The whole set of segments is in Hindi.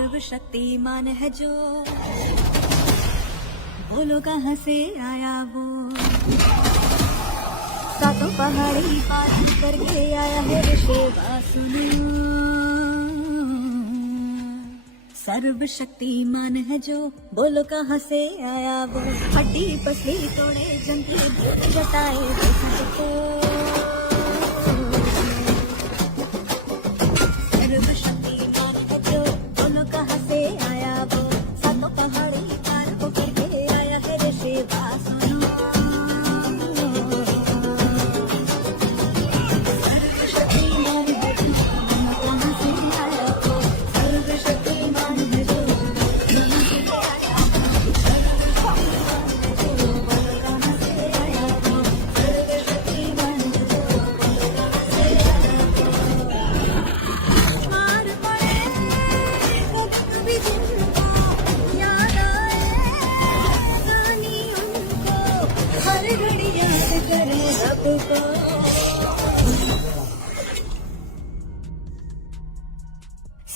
सर्वशक्तिमान है जो, बोलो कहाँ से आया वो। सातों पहाड़ी पार करके आया है ऋषिवा सुनो। सर्वशक्तिमान है जो, बोलो कहाँ से आया वो। हड्डी पसली तोड़े जंतु जताए सबको। सर्वशक्तिमान है जो, बोलो कहाँ से आया वो। सातों पहाड़ी पार को करके आया है ऋषिवा सुनो।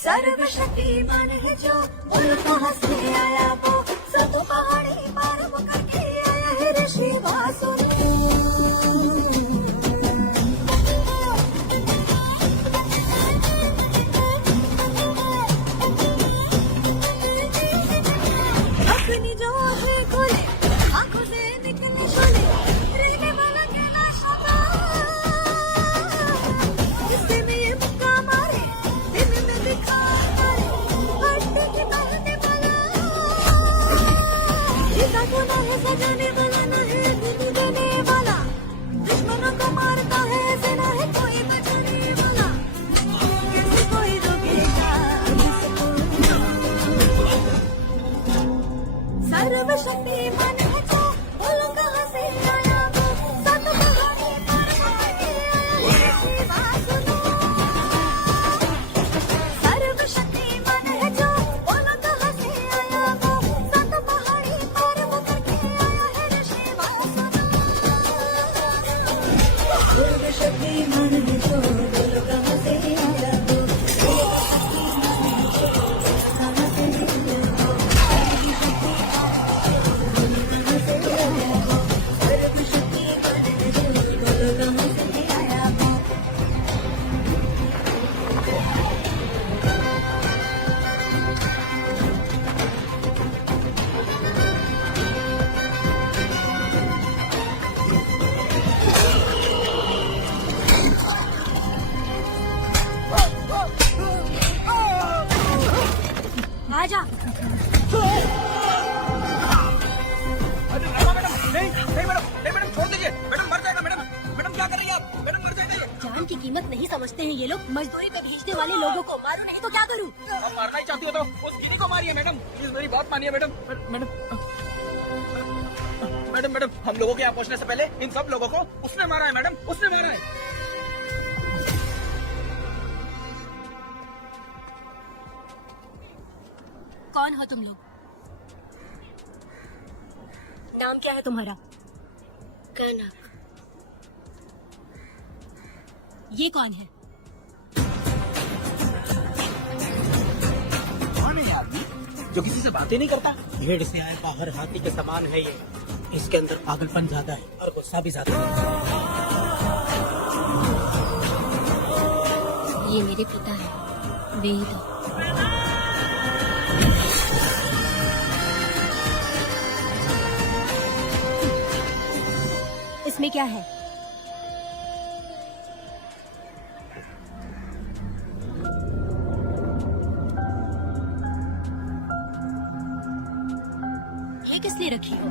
सर्वशक्तिमान है जो, बोलो कहाँ से आया वो। सातों पहाड़ी पार वो करके आया है ऋषिवा सुनो। अपनी जो है खोले, आंखों से निकले शोले, रहने वाला कहना शोभा। इससे में ये मुक्का मारे, दिन में दिखा मारे, हड्डी की बहने वाला। इसका गुना है सजाने वाला, न है गुरु देने वाला। दुश्मनों को मारता है, ऐसे न है कोई बचाने वाला। कैसे कोई रोकेगा इसको। सर्वशक्तिमान है जो, बोलो कहाँ से आया वो। सातों पहाड़ी पार करके आया है ऋषिवा सुनो। सर्वशक्तिमान है जो, बोलो कहाँ से आया वो। सातों पहाड़ी पार वो करके आया है ऋषिवा सुनो। सर्वशक्तिमान है जो, बोलो कहाँ से आया वो। कहाँ से आजा। अरे मैडम, नहीं मैडम, नहीं मैडम, छोड़ दीजिए। मैडम मर जाएगा। मैडम मैडम क्या कर रही है आप। मैडम मर जाएगा ये। जान की कीमत नहीं समझते हैं ये लोग। मजदूरी पे भेजने वाले लोगों को मारो नहीं तो क्या करूं। आप मारना ही चाहती हो तो उस गिनी को मारिए मैडम। प्लीज मेरी बात मानिए मैडम। मैडम मैडम हम लोगों के यहाँ पहुँचने से पहले इन सब लोगों को उसने मारा है मैडम, उसने मारा है। कौन हो तुम लोग? नाम क्या है तुम्हारा? कनक। ये कौन है? कौन है ये आदमी जो किसी से बातें नहीं करता? भेड़ से आए बाहर हाथी के समान है ये। इसके अंदर पागलपन ज्यादा है और गुस्सा भी ज्यादा है। ये मेरे पिता है, वेद। इसमें क्या है? ये किस लिए रखी हो?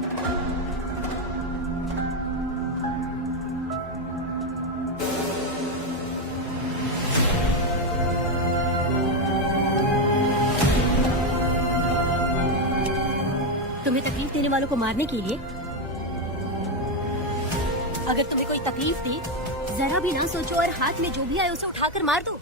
तुम्हें तकलीफ देने वालों को मारने के लिए? अगर तुम्हें कोई तकलीफ दी, जरा भी ना सोचो और हाथ में जो भी आए उसे उठाकर मार दो।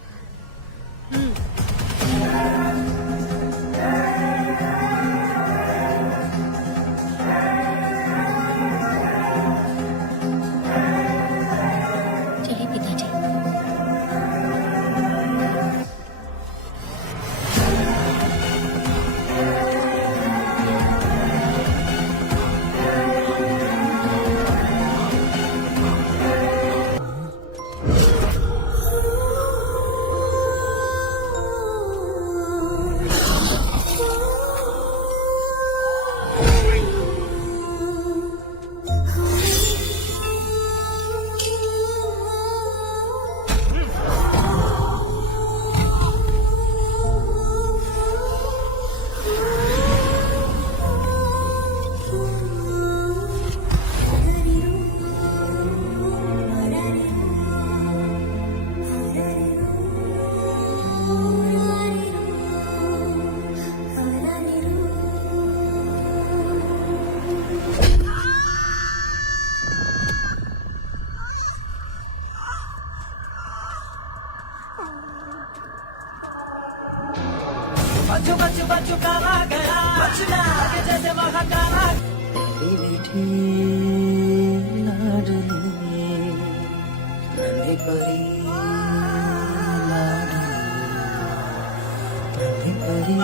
चलिए पिताजी। बच्चू बच्चू बच्चू कहा गया बचना आगे जैसे वहाँ कहा मीठी लाडली नन्ही परी लाडली नन्ही परी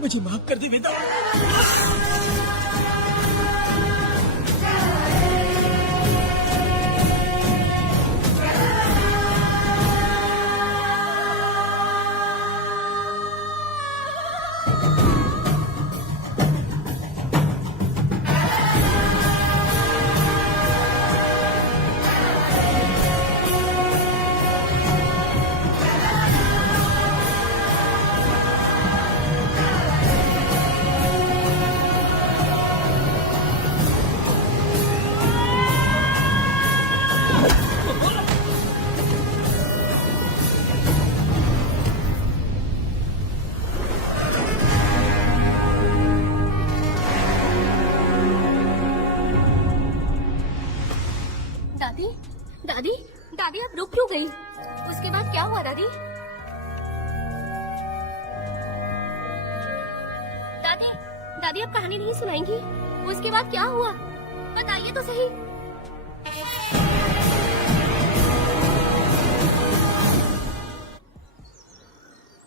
मुझे माफ कर दे वेदा। दादी दादी दादी आप रुक क्यों गई? उसके बाद क्या हुआ दादी? दादी दादी आप कहानी नहीं सुनाएंगी? उसके बाद क्या हुआ बताइए तो सही।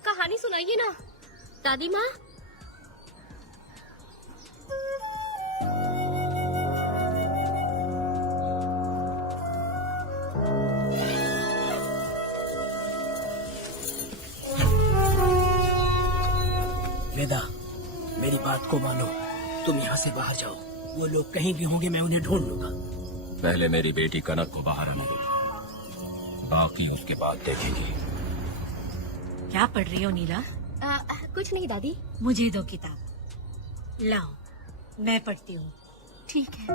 कहानी सुनाइए ना दादी माँ। वेदा मेरी बात को मानो, तुम यहाँ से बाहर जाओ। वो लोग कहीं भी होंगे, मैं उन्हें ढूंढ लूंगा। पहले मेरी बेटी कनक को बाहर आने दो, बाकी उसके बाद देखेंगे। क्या पढ़ रही हो नीला? कुछ नहीं दादी। मुझे दो किताब लाओ, मैं पढ़ती हूँ। ठीक है।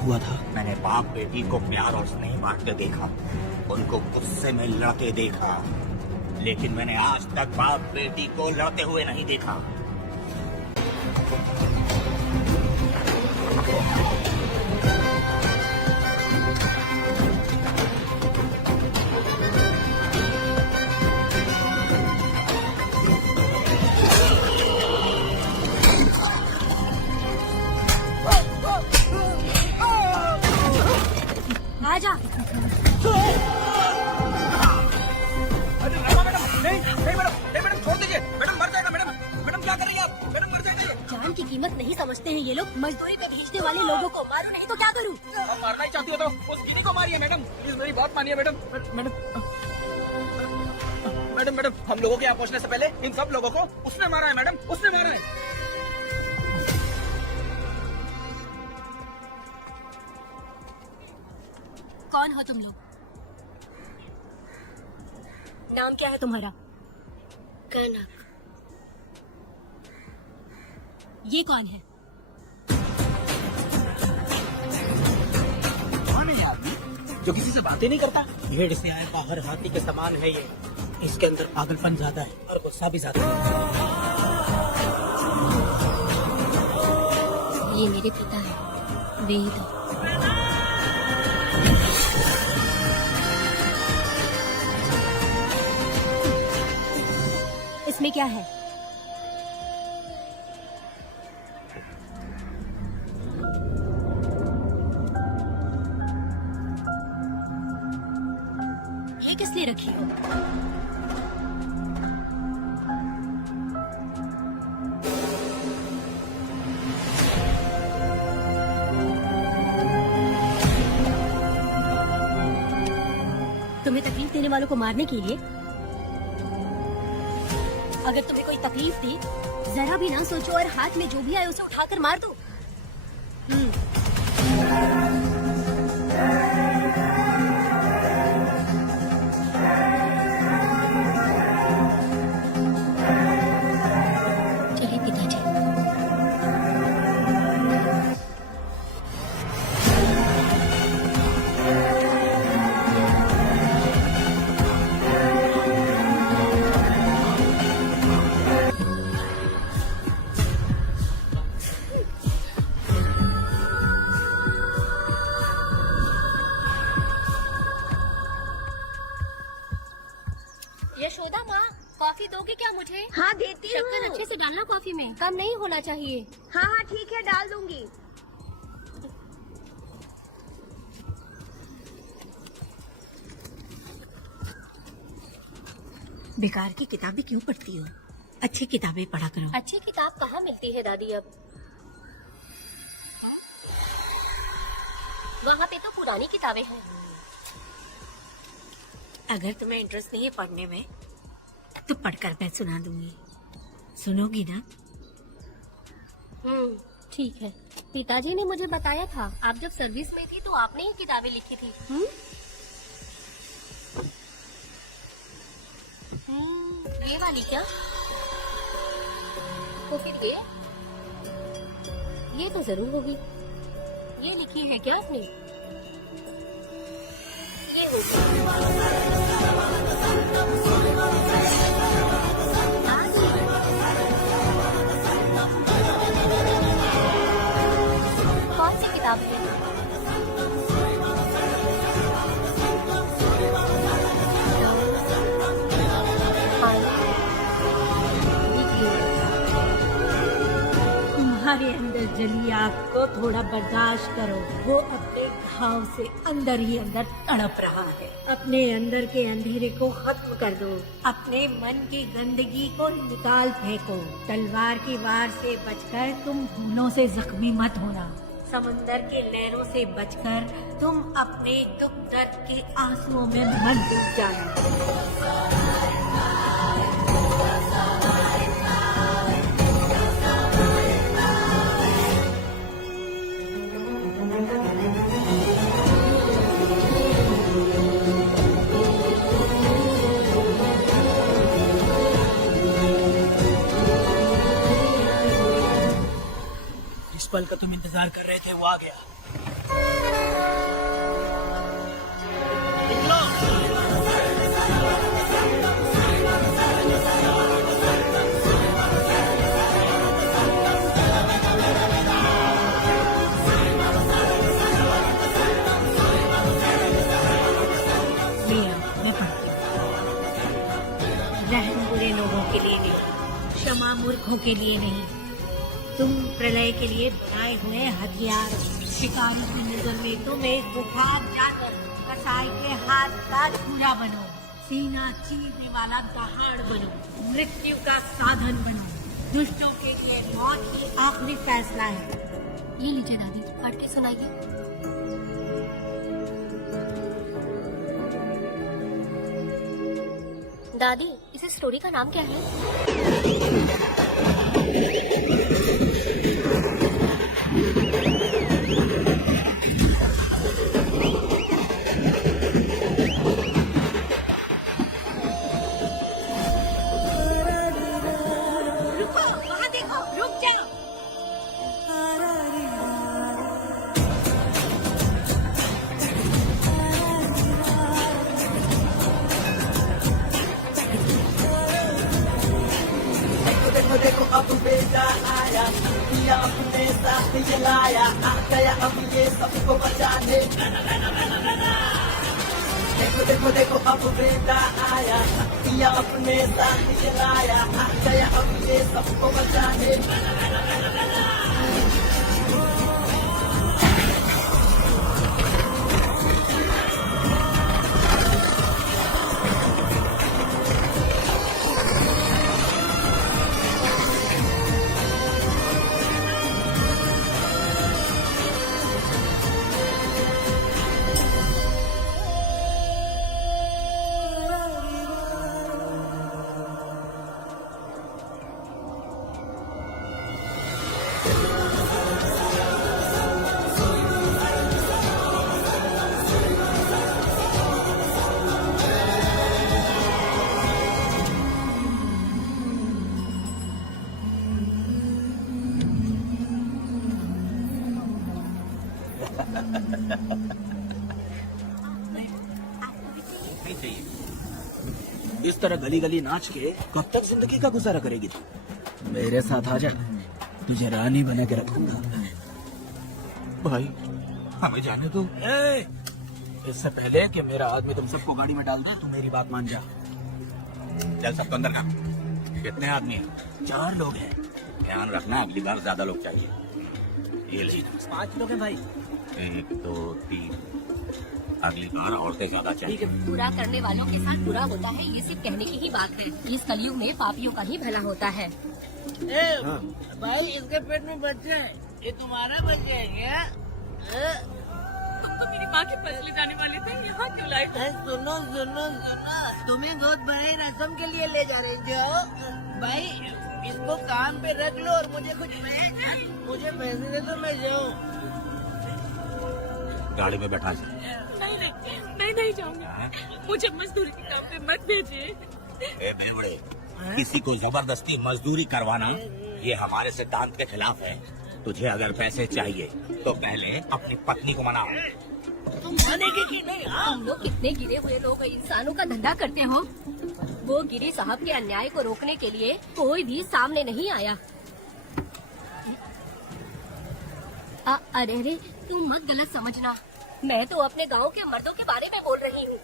हुआ था? मैंने बाप बेटी को प्यार और स्नेह बांटते देखा, उनको गुस्से में लड़ते देखा, लेकिन मैंने आज तक बाप बेटी को लड़ते हुए नहीं देखा। आजा। अरे रमा मैडम, नहीं मैडम छोड़ दीजिए। मैडम मर जाएगा। मैडम क्या कर रही हैं आप? मैडम मर जाएगा ये। जान की कीमत नहीं समझते हैं ये लोग। मजदूरी पे भेजने वाले लोगों को मारो नहीं तो क्या करूँ? आप मारना ही चाहती हो तो उस कीनी को मारिए मैडम। प्लीज मेरी बात मानिए मैडम। मैडम हम लोगों के यहाँ पहुँचने से पहले इन सब लोगों को उसने मारा है मैडम, उसने मारा है। कौन हो तुम लोग? नाम क्या है तुम्हारा? कनक। ये कौन है? कौन है ये आदमी जो किसी से बातें नहीं करता? भीड़ से आए बाहर हाथी के समान है ये। इसके अंदर पागलपन ज्यादा है और गुस्सा भी ज्यादा है। ये मेरे पिता है वेद। इसमें क्या है? रखियो। तुम्हें तकलीफ देने वालों को मारने के लिए? अगर तुम्हें कोई तकलीफ दी, जरा भी ना सोचो और हाथ में जो भी आए उसे उठाकर मार दो। चलिए पिताजी। यशोदा माँ, कॉफी दोगे क्या मुझे? हाँ देती शक्कर हूँ। अच्छे से डालना कॉफी में, कम नहीं होना चाहिए। हाँ हाँ ठीक है, डाल दूंगी। बेकार की किताबें क्यों पढ़ती हो? अच्छी किताबें पढ़ा करो। अच्छी किताब कहाँ मिलती है दादी अब? वहाँ पे तो पुरानी किताबें हैं। अगर तुम्हें इंटरेस्ट नहीं है पढ़ने में तो पढ़कर मैं सुना दूंगी। सुनोगी ना? ठीक है। पिताजी ने मुझे बताया था, आप जब सर्विस में थी तो आपने ही किताबें लिखी थी। ये वाली क्या? तो फिर ये तो जरूर होगी। ये लिखी है क्या आपने? ये होगी। कौन सी किताब है? तुम्हारे अंदर जली आग को थोड़ा बर्दाश्त करो। वो अपने घाव से अंदर ही अंदर तड़प रहा है। अपने अंदर के अंधेरे को खत्म कर दो। अपने मन की गंदगी को निकाल फेंको। तलवार की वार से बचकर तुम भूलों से जख्मी मत होना। समंदर के लहरों से बचकर तुम अपने दुख दर्द के आंसुओं में मत डूब जाना। जिस पल का तुम इंतजार कर रहे थे वो आ गया। मैं पढ़ती हूँ। रहम बुरे लोगों के लिए नहीं, क्षमा मूर्खों के लिए नहीं। तुम प्रलय के लिए बनाए हुए हथियार। शिकारी की नजर में तुम एक बुखार जाकर कसाई के हाथ का छुरा बनो। सीना चीरने वाला दहाड़ बनो। मृत्यु का साधन बनो। दुष्टों के लिए मौत ही आखिरी फैसला है। ये लीजिए दादी, पढ़ के सुनाइए। दादी, इस स्टोरी का नाम क्या है? रुको, वहाँ देखो, रुक जाओ। देखो देखो अब बेटा आया, किया अपने साथ ये लाया, आ गया अब ये सबको बचाने। देखो देखो देखो अब बेटा आया, किया अपने साथ ये लाया, आ गया अब ये सबको बचाने। नहीं चाहिए। इस तरह गली गली नाच के कब तक जिंदगी का गुजारा करेगी तू? मेरे साथ आ जा, तुझे रानी बना के रखूंगा। भाई हमें जाने दो। इससे पहले कि मेरा आदमी तुम सबको गाड़ी में डाल दे, तू मेरी बात मान जा। चल सबको अंदर का। कितने आदमी हैं? 4 लोग हैं। ध्यान रखना अगली बार ज्यादा लोग चाहिए। ये ले 5 लोग हैं भाई। 1 2 3। अगली बार औरतें ज्यादा चाहिए। बुरा करने वालों के साथ बुरा होता है, ये सिर्फ कहने की ही बात है। इस कलयुग में पापियों का ही भला होता है। भाई इसके पेट में बच्चे हैं, ये तुम्हारा बच्चा है क्या? तो मेरी माँ के पास ले जाने वाले थे, यहाँ क्यों लाए? सुनो सुनो सुनो, तुम्हें गोद भराई रस्म के लिए ले जा रहे थे। भाई इसको काम पे रख लो और मुझे मुझे पैसे दे दो, मैं जाऊँ। गाड़ी में बैठा नहीं नहीं, मैं नहीं जाऊंगा। मुझे मजदूरी के काम पे मत भेजिए। ए बेवड़े, किसी को जबरदस्ती मजदूरी करवाना ये हमारे सिद्धांत के खिलाफ है। तुझे अगर पैसे चाहिए तो पहले अपनी पत्नी को मनाओ। तुम मानेगी कि नहीं? तुम लोग कितने गिरे हुए लोग इंसानों का धंधा करते हो। वो गिरी साहब के अन्याय को रोकने के लिए कोई भी सामने नहीं आया। अरे तुम मत गलत समझना, मैं तो अपने गांव के मर्दों के बारे में बोल रही हूँ।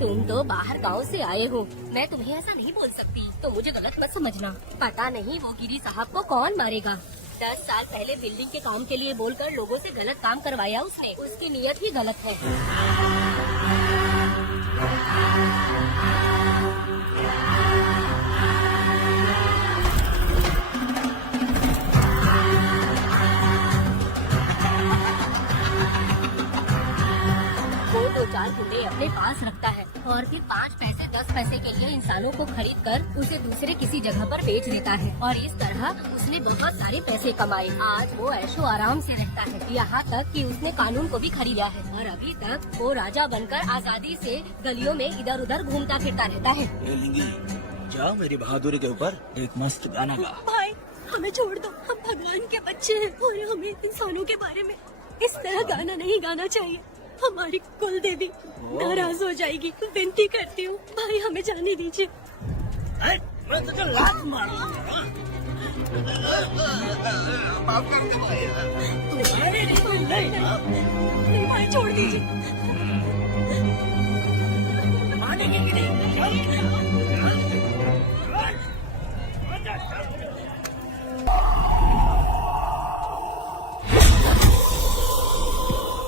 तुम तो बाहर गांव से आए हो, मैं तुम्हें ऐसा नहीं बोल सकती, तो मुझे गलत मत समझना। पता नहीं वो गिरी साहब को कौन मारेगा। 10 साल पहले बिल्डिंग के काम के लिए बोलकर लोगों से गलत काम करवाया उसने। उसकी नीयत ही गलत है। वो 2-4 गुंडे अपने पास रखता है और फिर 5 पैसे 10 पैसे के लिए इंसानों को खरीद कर उसे दूसरे किसी जगह पर बेच देता है। और इस तरह उसने बहुत सारे पैसे कमाए। आज वो ऐशो आराम से रहता है, यहाँ तक कि उसने कानून को भी खरीदा है और अभी तक वो राजा बनकर आजादी से गलियों में इधर उधर घूमता फिरता रहता है। जाओ मेरी बहादुरी के ऊपर एक मस्त गाना गा। भाई हमें छोड़ दो, हम भगवान के बच्चे हैं और हमें इंसानों के बारे में इस तरह गाना नहीं गाना चाहिए। हमारी कुल देवी नाराज हो जाएगी। विनती करती हूँ भाई, हमें जाने दीजिए। मैं तुझे लात मारूंगा। तुम्हारे लिए नहीं, भाई छोड़ दीजिए। मानेगी कि नहीं?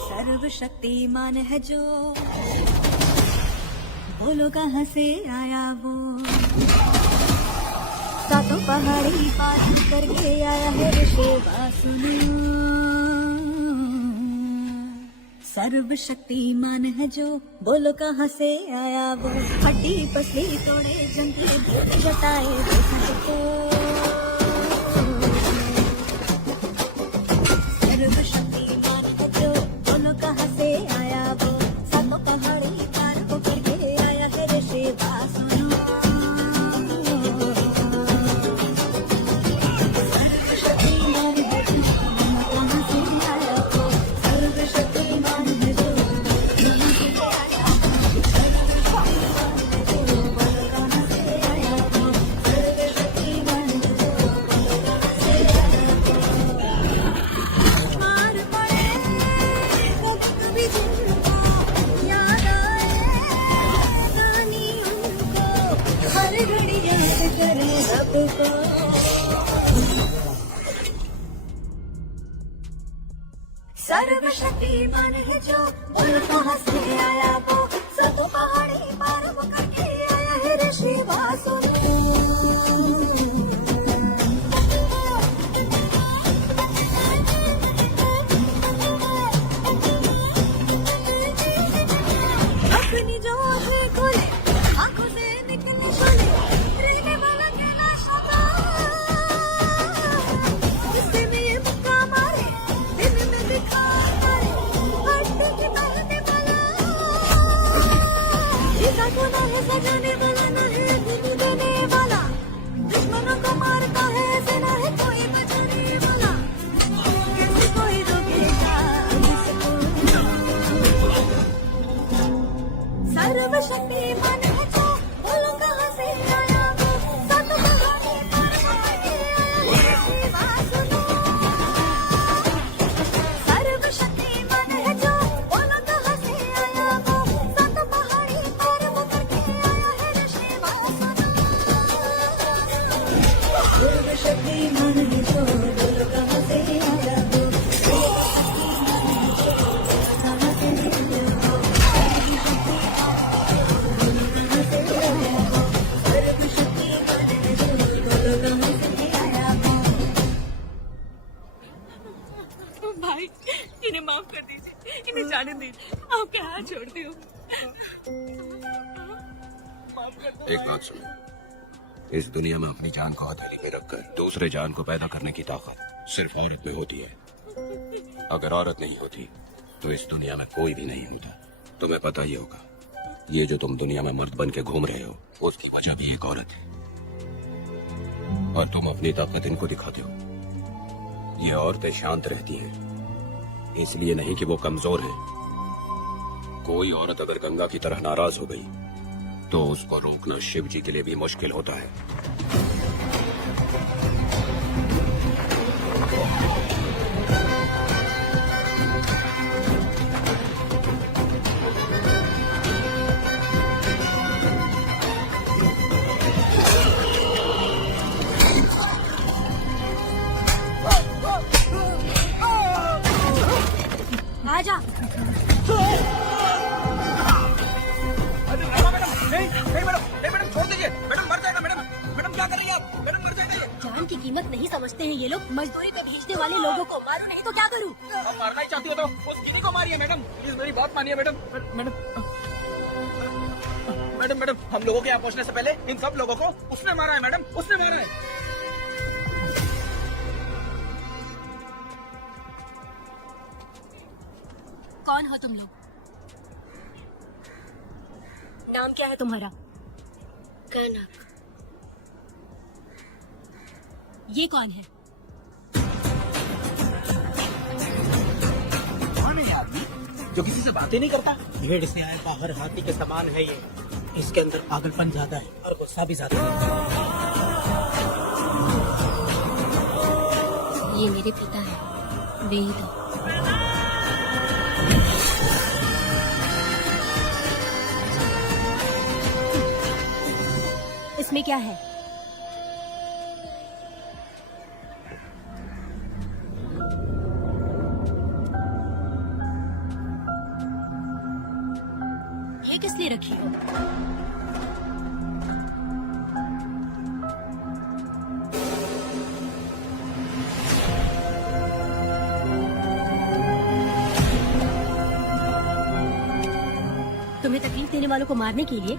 सर्वशक्तिमान है जो, बोलो कहाँ से आया वो। 7 पहाड़ी पार करके आया है ऋषि वासुना। सर्वशक्तिमान है जो, बोलो कहाँ से आया वो। हड्डी पसली तोड़े जंगली जताए सबको। सर्वशक्तिमान है जो, बोलो कहाँ से आया वो। 7 पहाड़ी पार करके आया है ऋषि वासुना। सर्वशक्तिमान है जो, कहाँ से आया वो। सर्वशक्तिमान है जो, कहाँ से आया वो। सर्वशक्तिमान है जो, बोलो कहाँ से आया वो। सर्वशक्तिमान है जो, बोलो कहाँ से आया वो। मार पड़े कभी जिनको याद आए, कहानी उनको हर घड़ी याद करे सबको। सर्वशक्तिमान है जो, बोलो कहाँ से आया वो। 7 पहाड़ी पार करके आया है ऋषि वासुना। अपनी जो आँखें खोले, आँखों से निकले शोले, रहने वाला कहना शब्द। शक्तिमान है जो बोलो कहाँ से आया वो कहाँ से निकले हो सर्वशक्तिमान है जो बोलो कहाँ से आया वो भाई इन्हें माफ कर दीजिए, इन्हें जाने दीजिए, आपके हाथ छोड़ती हूँ। एक बात सुनो, इस दुनिया में अपनी जान को हथेली में रखकर दूसरे जान को पैदा करने की ताकत सिर्फ औरत में होती है। अगर औरत नहीं होती तो इस दुनिया में कोई भी नहीं होता। तुम्हें पता ही होगा, ये जो तुम दुनिया में मर्द बन के घूम रहे हो उसकी वजह भी एक औरत है, और तुम अपनी ताकत इनको दिखाते हो। ये औरतें शांत रहती हैं, इसलिए नहीं कि वो कमजोर है। कोई औरत अगर गंगा की तरह नाराज हो गई तो उसको रोकना शिव जी के लिए भी मुश्किल होता है। आजा। अरे रमा मैडम, नहीं नहीं मैडम, नहीं मैडम छोड़ दीजिए, मैडम मर जाएगा मैडम, मैडम क्या कर रही है आप, मैडम मर जाएगा ये। जान की कीमत नहीं समझते हैं ये लोग। मजदूरी पे भेजने वाले लोगों को मारो नहीं तो क्या करूँ? आप मारना ही चाहती हो तो उस गिनी को मारिए मैडम, प्लीज मेरी बात मानिए मैडम। मैडम मैडम मैडम हम लोगों के यहाँ पहुँचने से पहले इन सब लोगों को उसने मारा है मैडम, उसने मारा है। कौन हो तुम लोग? नाम क्या है तुम्हारा? कनक। ये कौन है? कौन है ये आदमी जो किसी से बातें नहीं करता? भेड़ से आए बाहर हाथी के समान है ये। इसके अंदर पागलपन ज्यादा है और गुस्सा भी ज्यादा है। ये मेरे पिता है, वेद। इसमें क्या है? ये किस लिए रखी हो? तुम्हें तकलीफ देने वालों को मारने के लिए?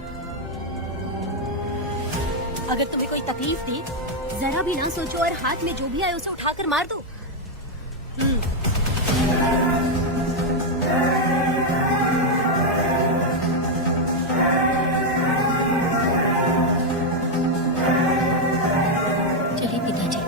अगर तुम्हें कोई तकलीफ दी, जरा भी ना सोचो और हाथ में जो भी आए उसे उठाकर मार दो। चलिए पिताजी।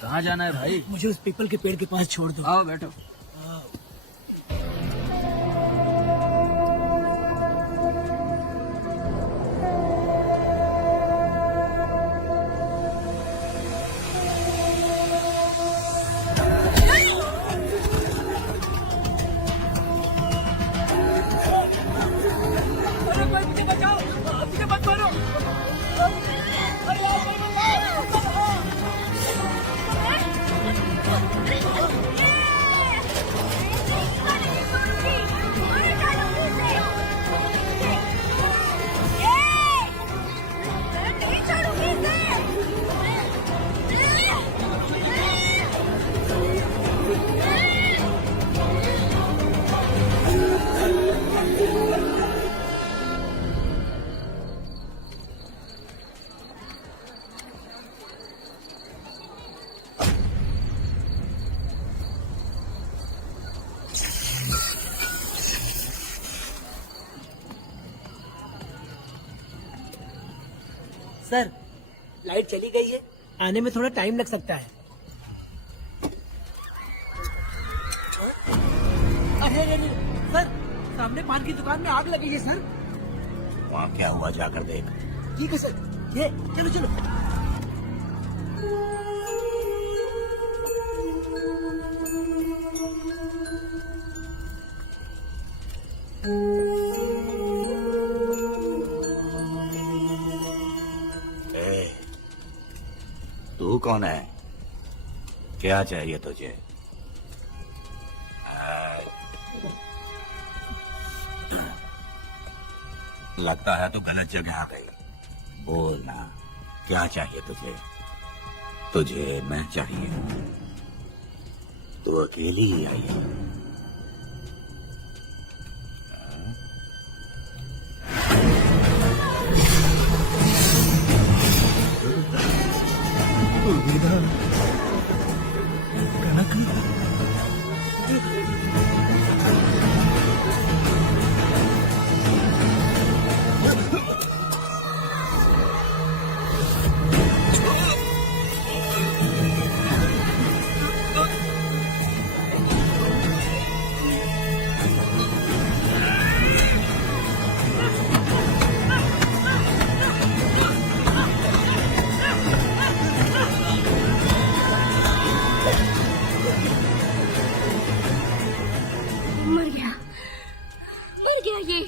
कहाँ जाना है भाई? मुझे उस पीपल के पेड़ के पास छोड़ दो। आओ बैठो। सर, लाइट चली गई है, आने में थोड़ा टाइम लग सकता है। अरे सर, सामने पान की दुकान में आग लगी है सर। वहाँ क्या हुआ जाकर देख। ठीक है सर, ये चलो चलो। तू कौन है? क्या चाहिए तुझे? लगता है तो गलत जगह आ गई। बोलना क्या चाहिए तुझे? तुझे मैं चाहिए। तू अकेली ही आई है। मर गया ये।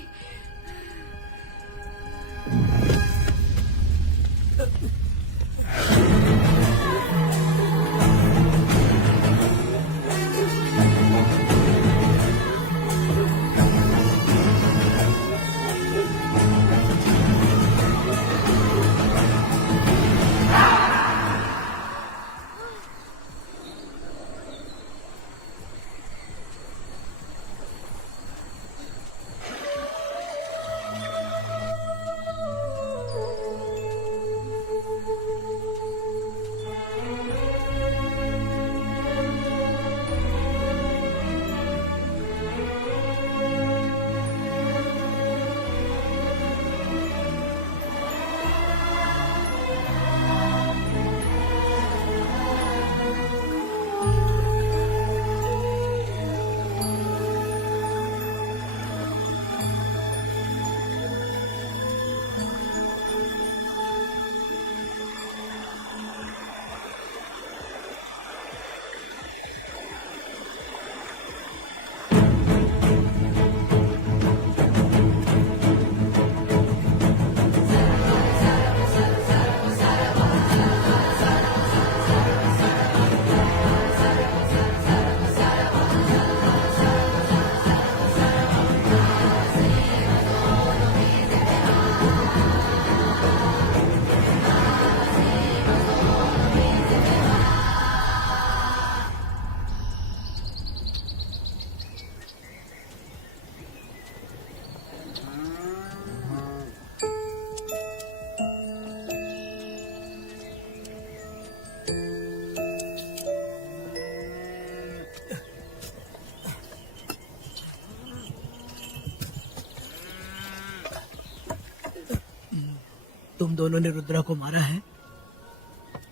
तुम दोनों ने रुद्रा को मारा है?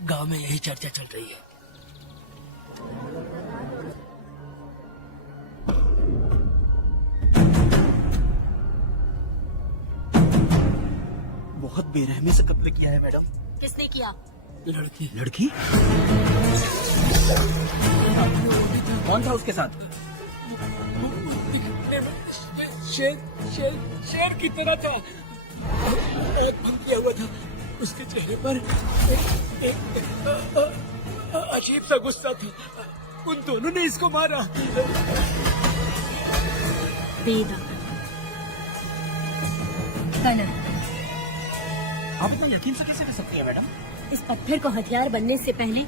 गांव में यही चर्चा चल रही है। बहुत बेरहमी से कत्ल किया है मैडम। किसने किया? लड़की। लड़की? कौन था उसके साथ? शेर की तरह था। आँख बंद किया हुआ था। उसके चेहरे पर एक अजीब सा गुस्सा था। उन दोनों ने इसको मारा। बेदा कनन। आप इतना यकीन से कैसे कर सकती है मैडम? इस पत्थर को हथियार बनने से पहले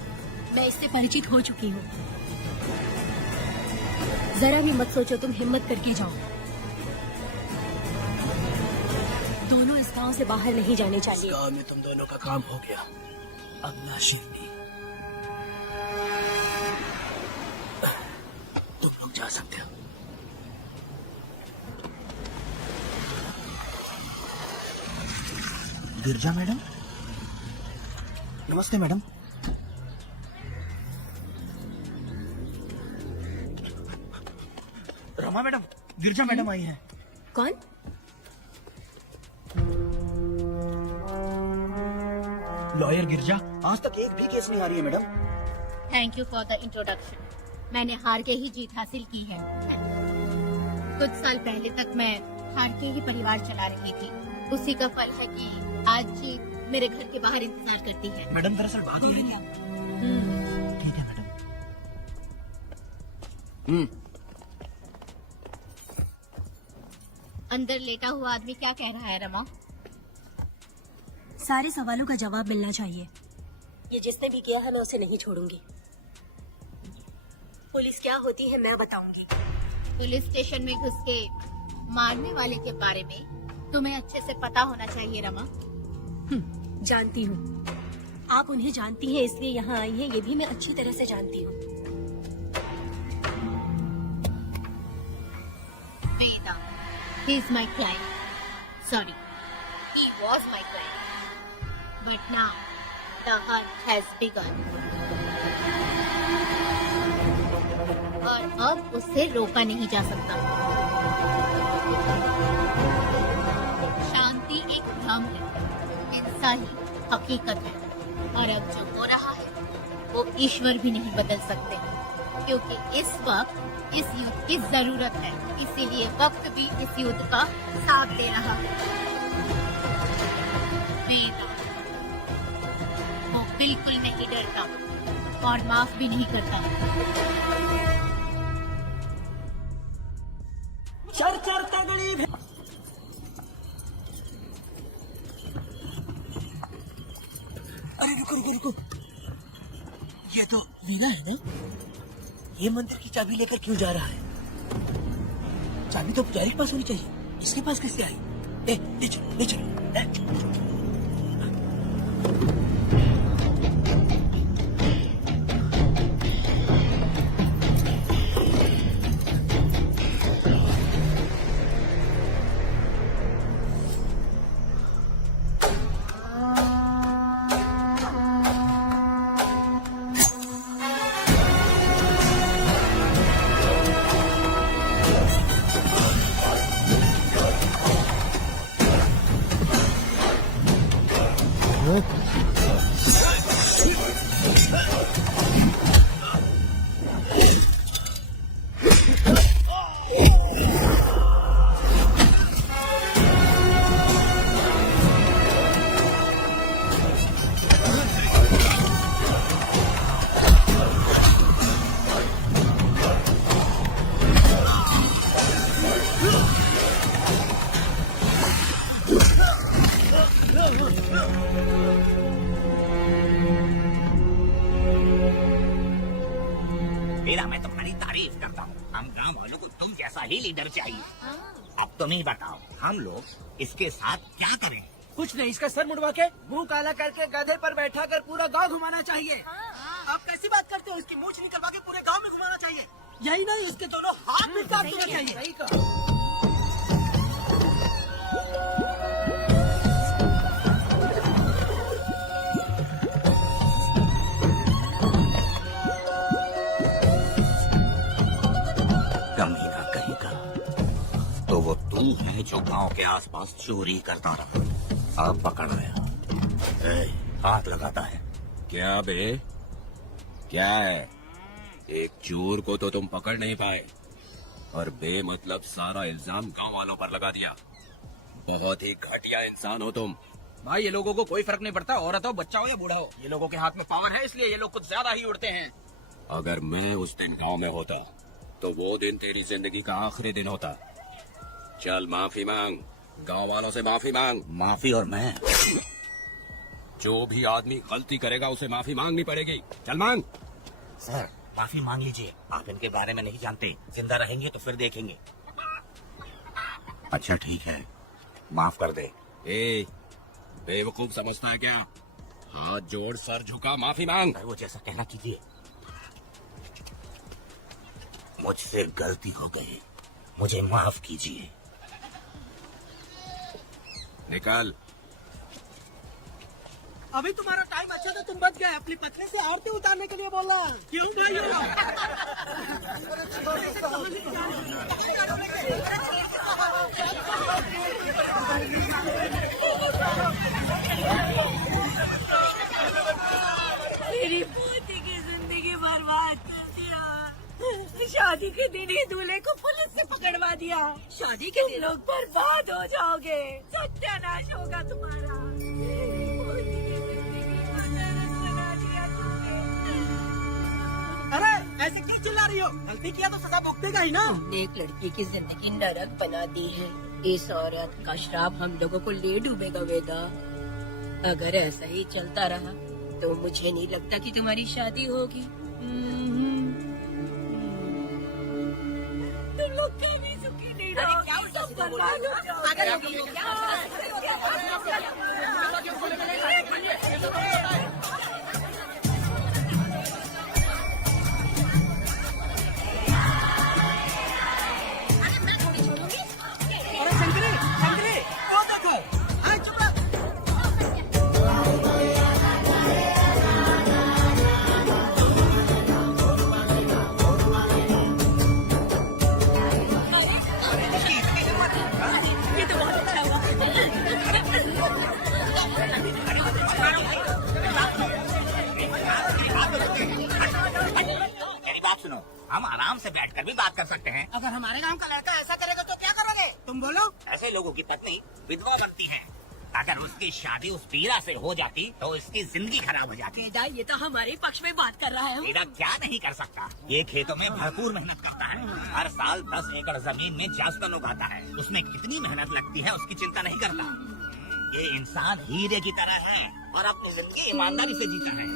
मैं इससे परिचित हो चुकी हूँ। जरा भी मत सोचो, तुम हिम्मत करके जाओ। दोनों इस गांव से बाहर नहीं जाने चाहिए। गांव में तुम दोनों का काम हो गया। अब ना शिवनी, तुम लोग जा सकते हो। गिरजा मैडम, नमस्ते मैडम। रमा मैडम, गिरजा मैडम आई है। कौन? लॉयर गिरजा, आज तक एक भी केस नहीं आ रही है madam. Thank you for the introduction. मैंने हार के ही जीत हासिल की है। कुछ साल पहले तक मैं हार के ही परिवार चला रही थी। उसी का फल है कि आज जीत मेरे घर के बाहर इंतजार करती है। मैडम दरअसल बात ये है कि ठीक है मैडम। अंदर लेटा हुआ आदमी क्या कह रहा है रमा? सारे सवालों का जवाब मिलना चाहिए। ये जिसने भी किया है मैं उसे नहीं छोड़ूंगी। पुलिस क्या होती है मैं बताऊंगी। पुलिस स्टेशन में घुस के मारने वाले के बारे में तुम्हें अच्छे से पता होना चाहिए रमा। जानती हूँ। आप उन्हें जानती हैं इसलिए यहाँ आई हैं, ये भी मैं अच्छी तरह से जानती हूँ। वेदा, he is my client. Sorry, he was my client. But now the hunt has begun. और अब उससे रोका नहीं जा सकता। शांति एक भ्रम है, हिंसा ही हकीकत है। और अब जो हो रहा है वो ईश्वर भी नहीं बदल सकते, क्योंकि इस वक्त इस युद्ध की जरूरत है। इसीलिए वक्त भी इस युद्ध का साथ दे रहा है। वेदा, वो बिल्कुल नहीं डरता और माफ भी नहीं करता। चर चर तगड़ी अरे रुको रुको रुको, ये तो वीरा है ना? ये मंदिर की चाबी लेकर क्यों जा रहा है? चाबी तो पुजारी के पास होनी चाहिए, इसके पास कैसे आई? ले चलो ले चलो। वीरा, मैं तुम्हारी तारीफ करता हूँ। हम गांव वालों को तुम जैसा ही लीडर चाहिए। अब तुम ही बताओ, हम लोग इसके साथ क्या करें? कुछ नहीं, इसका सर मुड़वा के मुंह काला करके गधे पर बैठा कर पूरा गांव घुमाना चाहिए। आप कैसी बात करते हो? इसकी मूछ निकलवा के पूरे गांव में घुमाना चाहिए। यही नहीं, इसके दोनों हाथ भी काट देना चाहिए। सही कहा। कमीना कहेगा तो वो तुम है जो गांव के आसपास चोरी करता रहा। अब पकड़ आया, हाथ लगाता है। क्या बे, क्या है? एक चोर को तो तुम पकड़ नहीं पाए और बेमतलब सारा इल्जाम गांव वालों पर लगा दिया। बहुत ही घटिया इंसान हो तुम। भाई, ये लोगों को कोई फर्क नहीं पड़ता, औरत हो, बच्चा हो या बूढ़ा हो। ये लोगों के हाथ में पावर है, इसलिए ये लोग कुछ ज्यादा ही उड़ते हैं। अगर मैं उस दिन गांव में होता तो वो दिन तेरी जिंदगी का आखिरी दिन होता। चल माफी मांग, गांव वालों से माफी मांग। माफी? और मैं? जो भी आदमी गलती करेगा उसे माफी मांगनी पड़ेगी। चल मांग। सर, माफी मांग लीजिए। आप इनके बारे में नहीं जानते, जिंदा रहेंगे तो फिर देखेंगे। अच्छा ठीक है, माफ कर दे। ए, बेवकूफ समझता है क्या? हाथ जोड़, सर झुका, माफी मांग। वो जैसा कहना कीजिए। मुझसे गलती हो गई, मुझे माफ कीजिए। निकल। अभी तुम्हारा टाइम अच्छा था, तुम बच गए। अपनी पत्नी से आरती उतारने के लिए बोला। क्यों भाई? शादी के दिन ही दूल्हे को पुलिस से पकड़वा दिया। शादी के दिन लोग बर्बाद हो जाओगे, सत्यानाश होगा तुम्हारा। अरे ऐसे क्यों चिल्ला रही हो? गलती किया तो सजा भुगतेगा ही ना। हमने एक लड़की की जिंदगी नरक बना दी है। इस औरत का श्राप हम लोगों को ले डूबेगा वेदा। अगर ऐसा ही चलता रहा तो मुझे नहीं लगता कि तुम्हारी शादी होगी। तुम लोग कभी सुखी नहीं रहोगे, सब बर्बाद हो अरे शंकरी, शंकरी, वो देखो। हाँ, चुप रह। ये तो बहुत अच्छा हुआ। मेरी बात सुनो, हम आराम से बैठकर भी बात कर सकते हैं। अगर हमारे गांव का लड़का ऐसा करेगा तो क्या करोगे? तुम बोलो। ऐसे लोगों की पत्नी विधवा बनती है। अगर उसकी शादी उस पीरा से हो जाती तो उसकी जिंदगी खराब हो जाती। वेदा, ये तो हमारे पक्ष में बात कर रहा है। मेरा क्या नहीं कर सकता। ये खेतों में भरपूर मेहनत करता है। हर साल 10 एकड़ जमीन में जासवन उगाता है। उसमें कितनी मेहनत लगती है उसकी चिंता नहीं करता। ये इंसान हीरे की तरह है और अपनी जिंदगी ईमानदारी से जीता है।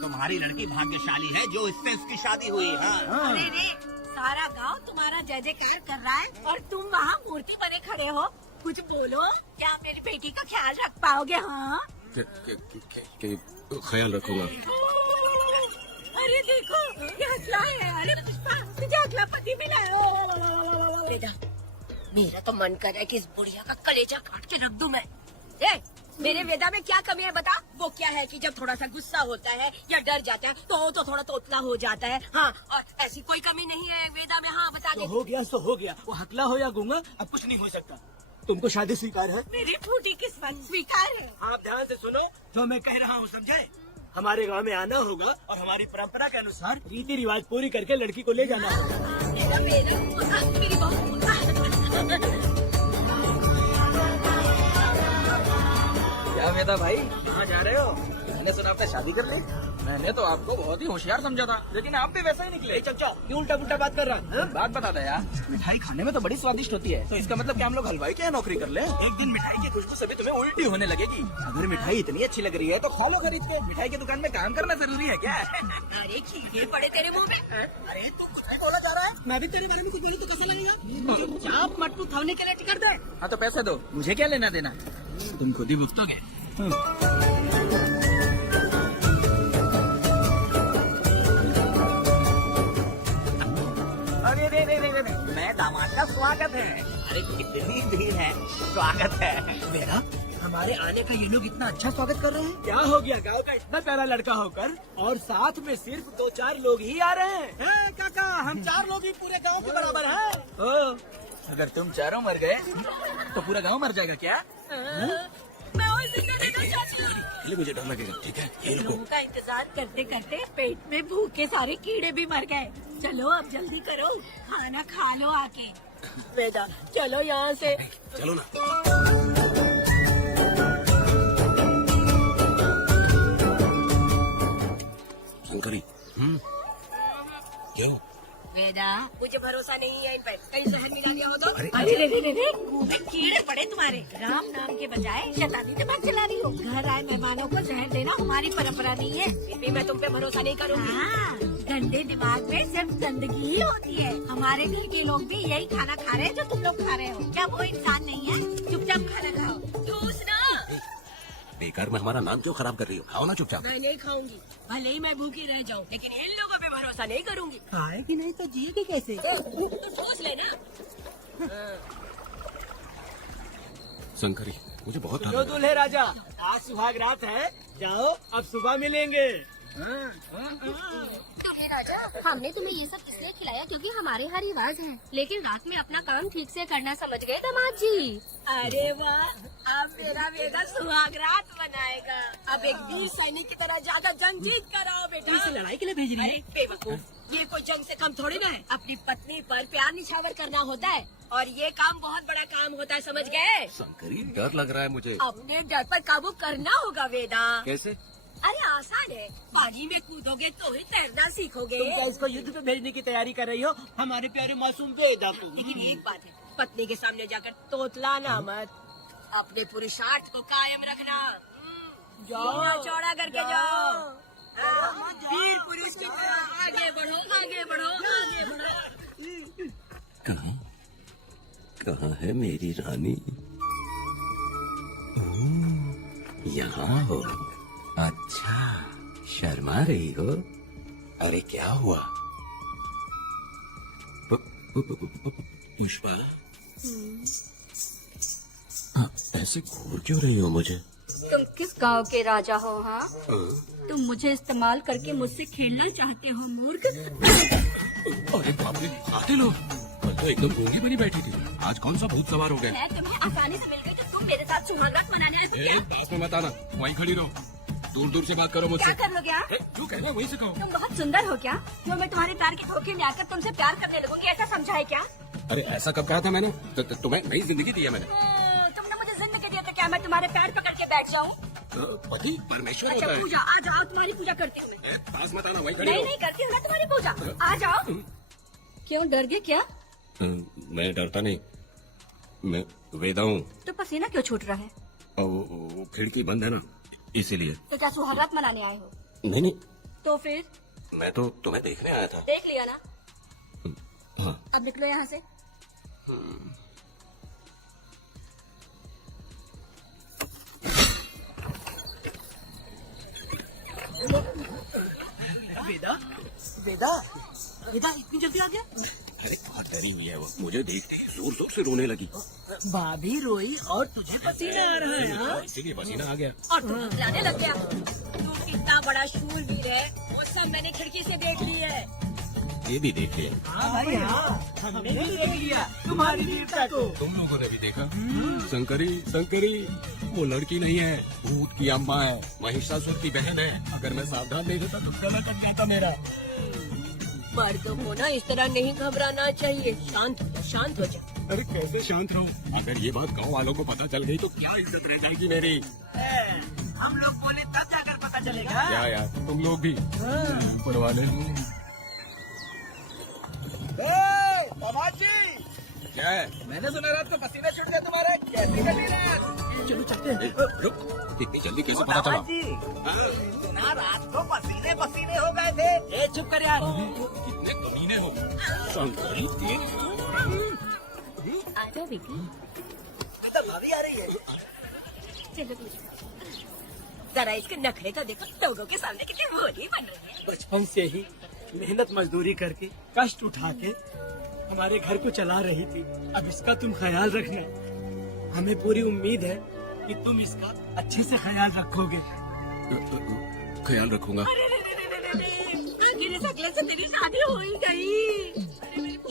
तुम्हारी लड़की भाग्यशाली है जो इससे उसकी शादी हुई। हाँ। अरे रे, सारा गांव तुम्हारा जय जयकार कर रहा है और तुम वहाँ मूर्ति बने खड़े हो। कुछ बोलो, क्या मेरी बेटी का ख्याल रख पाओगे? हाँ, ख्याल रखूंगा। अरे देखो, ये हकला है। अरे पुष्पा, तुझे अगला पति मिला है। वेदा, मेरा तो मन कर रहा है कि इस बुढ़िया का कलेजा काट के रख दूं मैं। मेरे वेदा में क्या कमी है बता? वो क्या है कि जब थोड़ा सा गुस्सा होता है या डर जाता है तो थोड़ा तोतला हो जाता है। हाँ, और ऐसी कोई कमी नहीं है वेदा में। हाँ, बता दे। हो गया सो हो गया। वो हकला हो या गूंगा, अब कुछ नहीं हो सकता। तुमको शादी स्वीकार है? मेरी फूटी किस्मत स्वीकार है। आप ध्यान से सुनो जो मैं कह रहा हूँ, समझे? हमारे गांव में आना होगा और हमारी परंपरा के अनुसार रीति रिवाज पूरी करके लड़की को ले जाना होगा। मेरी बहू। क्या वेदा भाई, कहाँ जा रहे हो? मैंने सुना आपने शादी कर ली। मैंने तो आपको बहुत ही होशियार समझा था, लेकिन आप भी वैसा ही निकले। चचा, क्यों उल्टा पुल्टा बात कर रहा है? बात बता दे यार, मिठाई खाने में तो बड़ी स्वादिष्ट होती है, तो इसका मतलब क्या हम लोग हलवाई के यहाँ नौकरी कर ले? एक दिन मिठाई की खुशबू से भी तुम्हें उल्टी होने लगेगी। अगर मिठाई इतनी अच्छी लग रही है तो खा लो खरीद के। मिठाई की दुकान में काम करना जरूरी है क्या? अरे खीरे पड़े तेरे मुंह में। अरे तू कुछ नहीं बोला जा रहा है। मैं भी तेरे बारे में कुछ बोलूं तो कैसा लगेगा? चाप मट्टू खाने के लिए टिकट दे। हाँ तो पैसे दो, मुझे क्या लेना देना, तुम खुद ही भुगतोगे। अरे रे रे रे रे, मैं दामाद का स्वागत है। अरे कितनी भीड़ है, स्वागत है। मेरा हमारे आने का ये लोग इतना अच्छा स्वागत कर रहे हैं। क्या हो गया गांव का इतना प्यारा लड़का होकर और साथ में सिर्फ 2-4 लोग ही आ रहे हैं? काका, हम 4 लोग ही पूरे गांव के बराबर हैं। अगर तुम चारों मर गए तो पूरा गांव मर जाएगा क्या? मैं और जिंदा देना चाहती हूँ। मुझे डर लगेगा, ठीक है? ये रुको। उनका इंतजार करते करते पेट में भूखे सारे कीड़े भी मर गए। चलो अब जल्दी करो, खाना खा लो आके। वेदा, चलो यहाँ से। चलो ना। शंकरी, क्यों? वेदा, मुझे भरोसा नहीं है इन पर। कहीं जहर मिला दिया हो तो? अरे रे रे रे रे, मुंह में कीड़े पड़े तुम्हारे। राम नाम के बजाय शैतानी दिमाग चला रही हो। घर आए मेहमानों को जहर देना हमारी परंपरा नहीं है, इसलिए मैं तुम पे भरोसा नहीं करूँगी। हाँ, गंदे दिमाग में सिर्फ गंदगी ही होती है। हमारे घर के लोग भी यही खाना खा रहे हैं जो तुम लोग खा रहे हो। क्या वो इंसान नहीं है? चुपचाप खाना खाओ। ठूस ना। बेकार में हमारा नाम क्यों खराब कर रही हो? खाओ ना चुपचाप। मैं नहीं खाऊंगी, भले ही मैं भूखी रह जाऊँ, लेकिन इन लोगों पे भरोसा नहीं करूँगी। खाएगी नहीं तो जिएगी कैसे? तो ठूस लेना। शंकरी, मुझे बहुत डर जो लग रहा दूल्हे राजा, आज सुहाग रात है, जाओ अब सुबह मिलेंगे। अरे राजा, हमने तुम्हें ये सब इसलिए खिलाया क्योंकि हमारे यहाँ रिवाज है, लेकिन रात में अपना काम ठीक से करना समझ गए दामाद जी। अरे वाह, अब मेरा बेटा सुहाग रात मनाएगा। अब एक वीर सैनिक की तरह ज्यादा जंग जीत कर आओ बेटा। इसे लड़ाई के लिए भेज रही है? अरे बेवकूफ, ये कोई जंग से कम थोड़ी ना है। अपनी पत्नी पर प्यार निछावर करना होता है और ये काम बहुत बड़ा काम होता है, समझ गए? शंकरी, डर लग रहा है मुझे। अपने डर पर काबू करना होगा वेदा। कैसे? अरे आसान है, पानी में कूदोगे तो ही तैरना सीखोगे। तुम क्या इसको युद्ध पे भेजने की तैयारी कर रही हो? हमारे प्यारे मासूम वेदा को। लेकिन एक बात है, पत्नी के सामने जाकर तोतलाना मत, अपने पुरुषार्थ को कायम रखना। जाओ चौड़ा करके जाओ, वीर पुरुष की तरह आगे बढ़ो, आगे बढ़ो, आगे बढ़ो। कहाँ है मेरी रानी? यहाँ हो? अच्छा, शर्मा रही हो? अरे क्या हुआ? पुष्पा, ऐसे घूर क्यों रही हो मुझे? तुम किस गांव के राजा हो? हाँ, तुम मुझे इस्तेमाल करके मुझसे खेलना चाहते हो मूर्ख। अरे बाप रे, आते लोग कल तो एकदम गूंगी बनी बैठी थी, आज कौन सा भूत सवार हो गया? मैं तुम्हें आसानी से मिल गई तो तुम मेरे साथ सुहागरात मनाने आए हो क्या? पास में मत आना, वहीं खड़ी रहो, दूर दूर से बात करो मुझसे। क्या कर लोगे आप? जो कहना वहीं से कहो। तुम बहुत सुंदर हो क्या जो मैं तुम्हारे प्यार के धोखे में आकर तुमसे प्यार करने लगूंगी, ऐसा समझा है क्या? अरे ऐसा कब कहा था मैंने? तुम्हें नई जिंदगी दी है मैंने। तुमने मुझे जिंदगी दी तो क्या मैं तुम्हारे पैर पकड़ के बैठ जाऊँ? पति परमेश्वर अच्छा होता है। पूजा, आ जाओ, तुम्हारी पूजा करती हूँ मैं। पास मत आना, वहीं खड़ी नहीं रहो। नहीं करती हूँ ना तुम्हारी पूजा, आ जाओ। क्यों डर गए क्या? मैं डरता नहीं, मैं वेदा हूँ। तो पसीना क्यों छूट रहा है? और वो खिड़की बंद है ना, इसीलिए। तो क्या सुहागरात मनाने आए हो? नहीं नहीं, तो फिर मैं तो तुम्हें देखने आया था। देख लिया ना, हाँ। अब निकलो यहाँ से। वेदा, वेदा, वेदा इतनी जल्दी आ गया? अरे बहुत डरी हुई है वो, मुझे देखते ही जोर जोर से रोने लगी। भाभी रोई और तुझे पसीना आ रहा है? हाँ? इसीलिए पसीना आ गया। और तुम खिलाने लग गया। तू कितना बड़ा शूरवीर है, वो सब मैंने खिड़की से देख ली है। ये भी देख लिया। हाँ भाई हाँ, हमने भी देख लिया तुम्हारी वीरता को। तुम लोगों ने भी देखा? शंकरी, शंकरी, वो लड़की नहीं है, भूत की अम्मा है, महिषासुर की बहन है। अगर मैं सावधान नहीं रहता तो गला कट जाता मेरा। मर्दों को ना इस तरह नहीं घबराना चाहिए, शांत हो जा, शांत हो जा। अरे कैसे शांत रहूं? अगर ये बात गांव वालों को पता चल गई तो क्या इज्जत रह जाएगी मेरी? हम लोग बोले तब जाकर पता चलेगा। क्या यार, तुम लोग भी ऊपर वाले। क्या है? मैंने सुना रात को पसीना छूट गया तुम्हारा, कैसी कटी रात? चलो चलते हैं। रुक, इतनी जल्दी कैसे पता चला? सुना रात को पसीने पसीने हो गए थे। ए चुप कर यार। कितने कमीने हो शंकरी। आ जाओ बेटी, भाभी आ रही है। चलो बेटी। जरा इसके नखरे तो देखो, लोगों के सामने कितनी भोली बन रही है। बचपन से ही मेहनत मजदूरी करके कष्ट उठा के हमारे घर को चला रही थी। अब इसका तुम ख्याल रखना। हमें पूरी उम्मीद है कि तुम इसका अच्छे से ख्याल रखोगे। ख्याल रखूंगा। अगले अगले से तेरी शादी हो ही गई।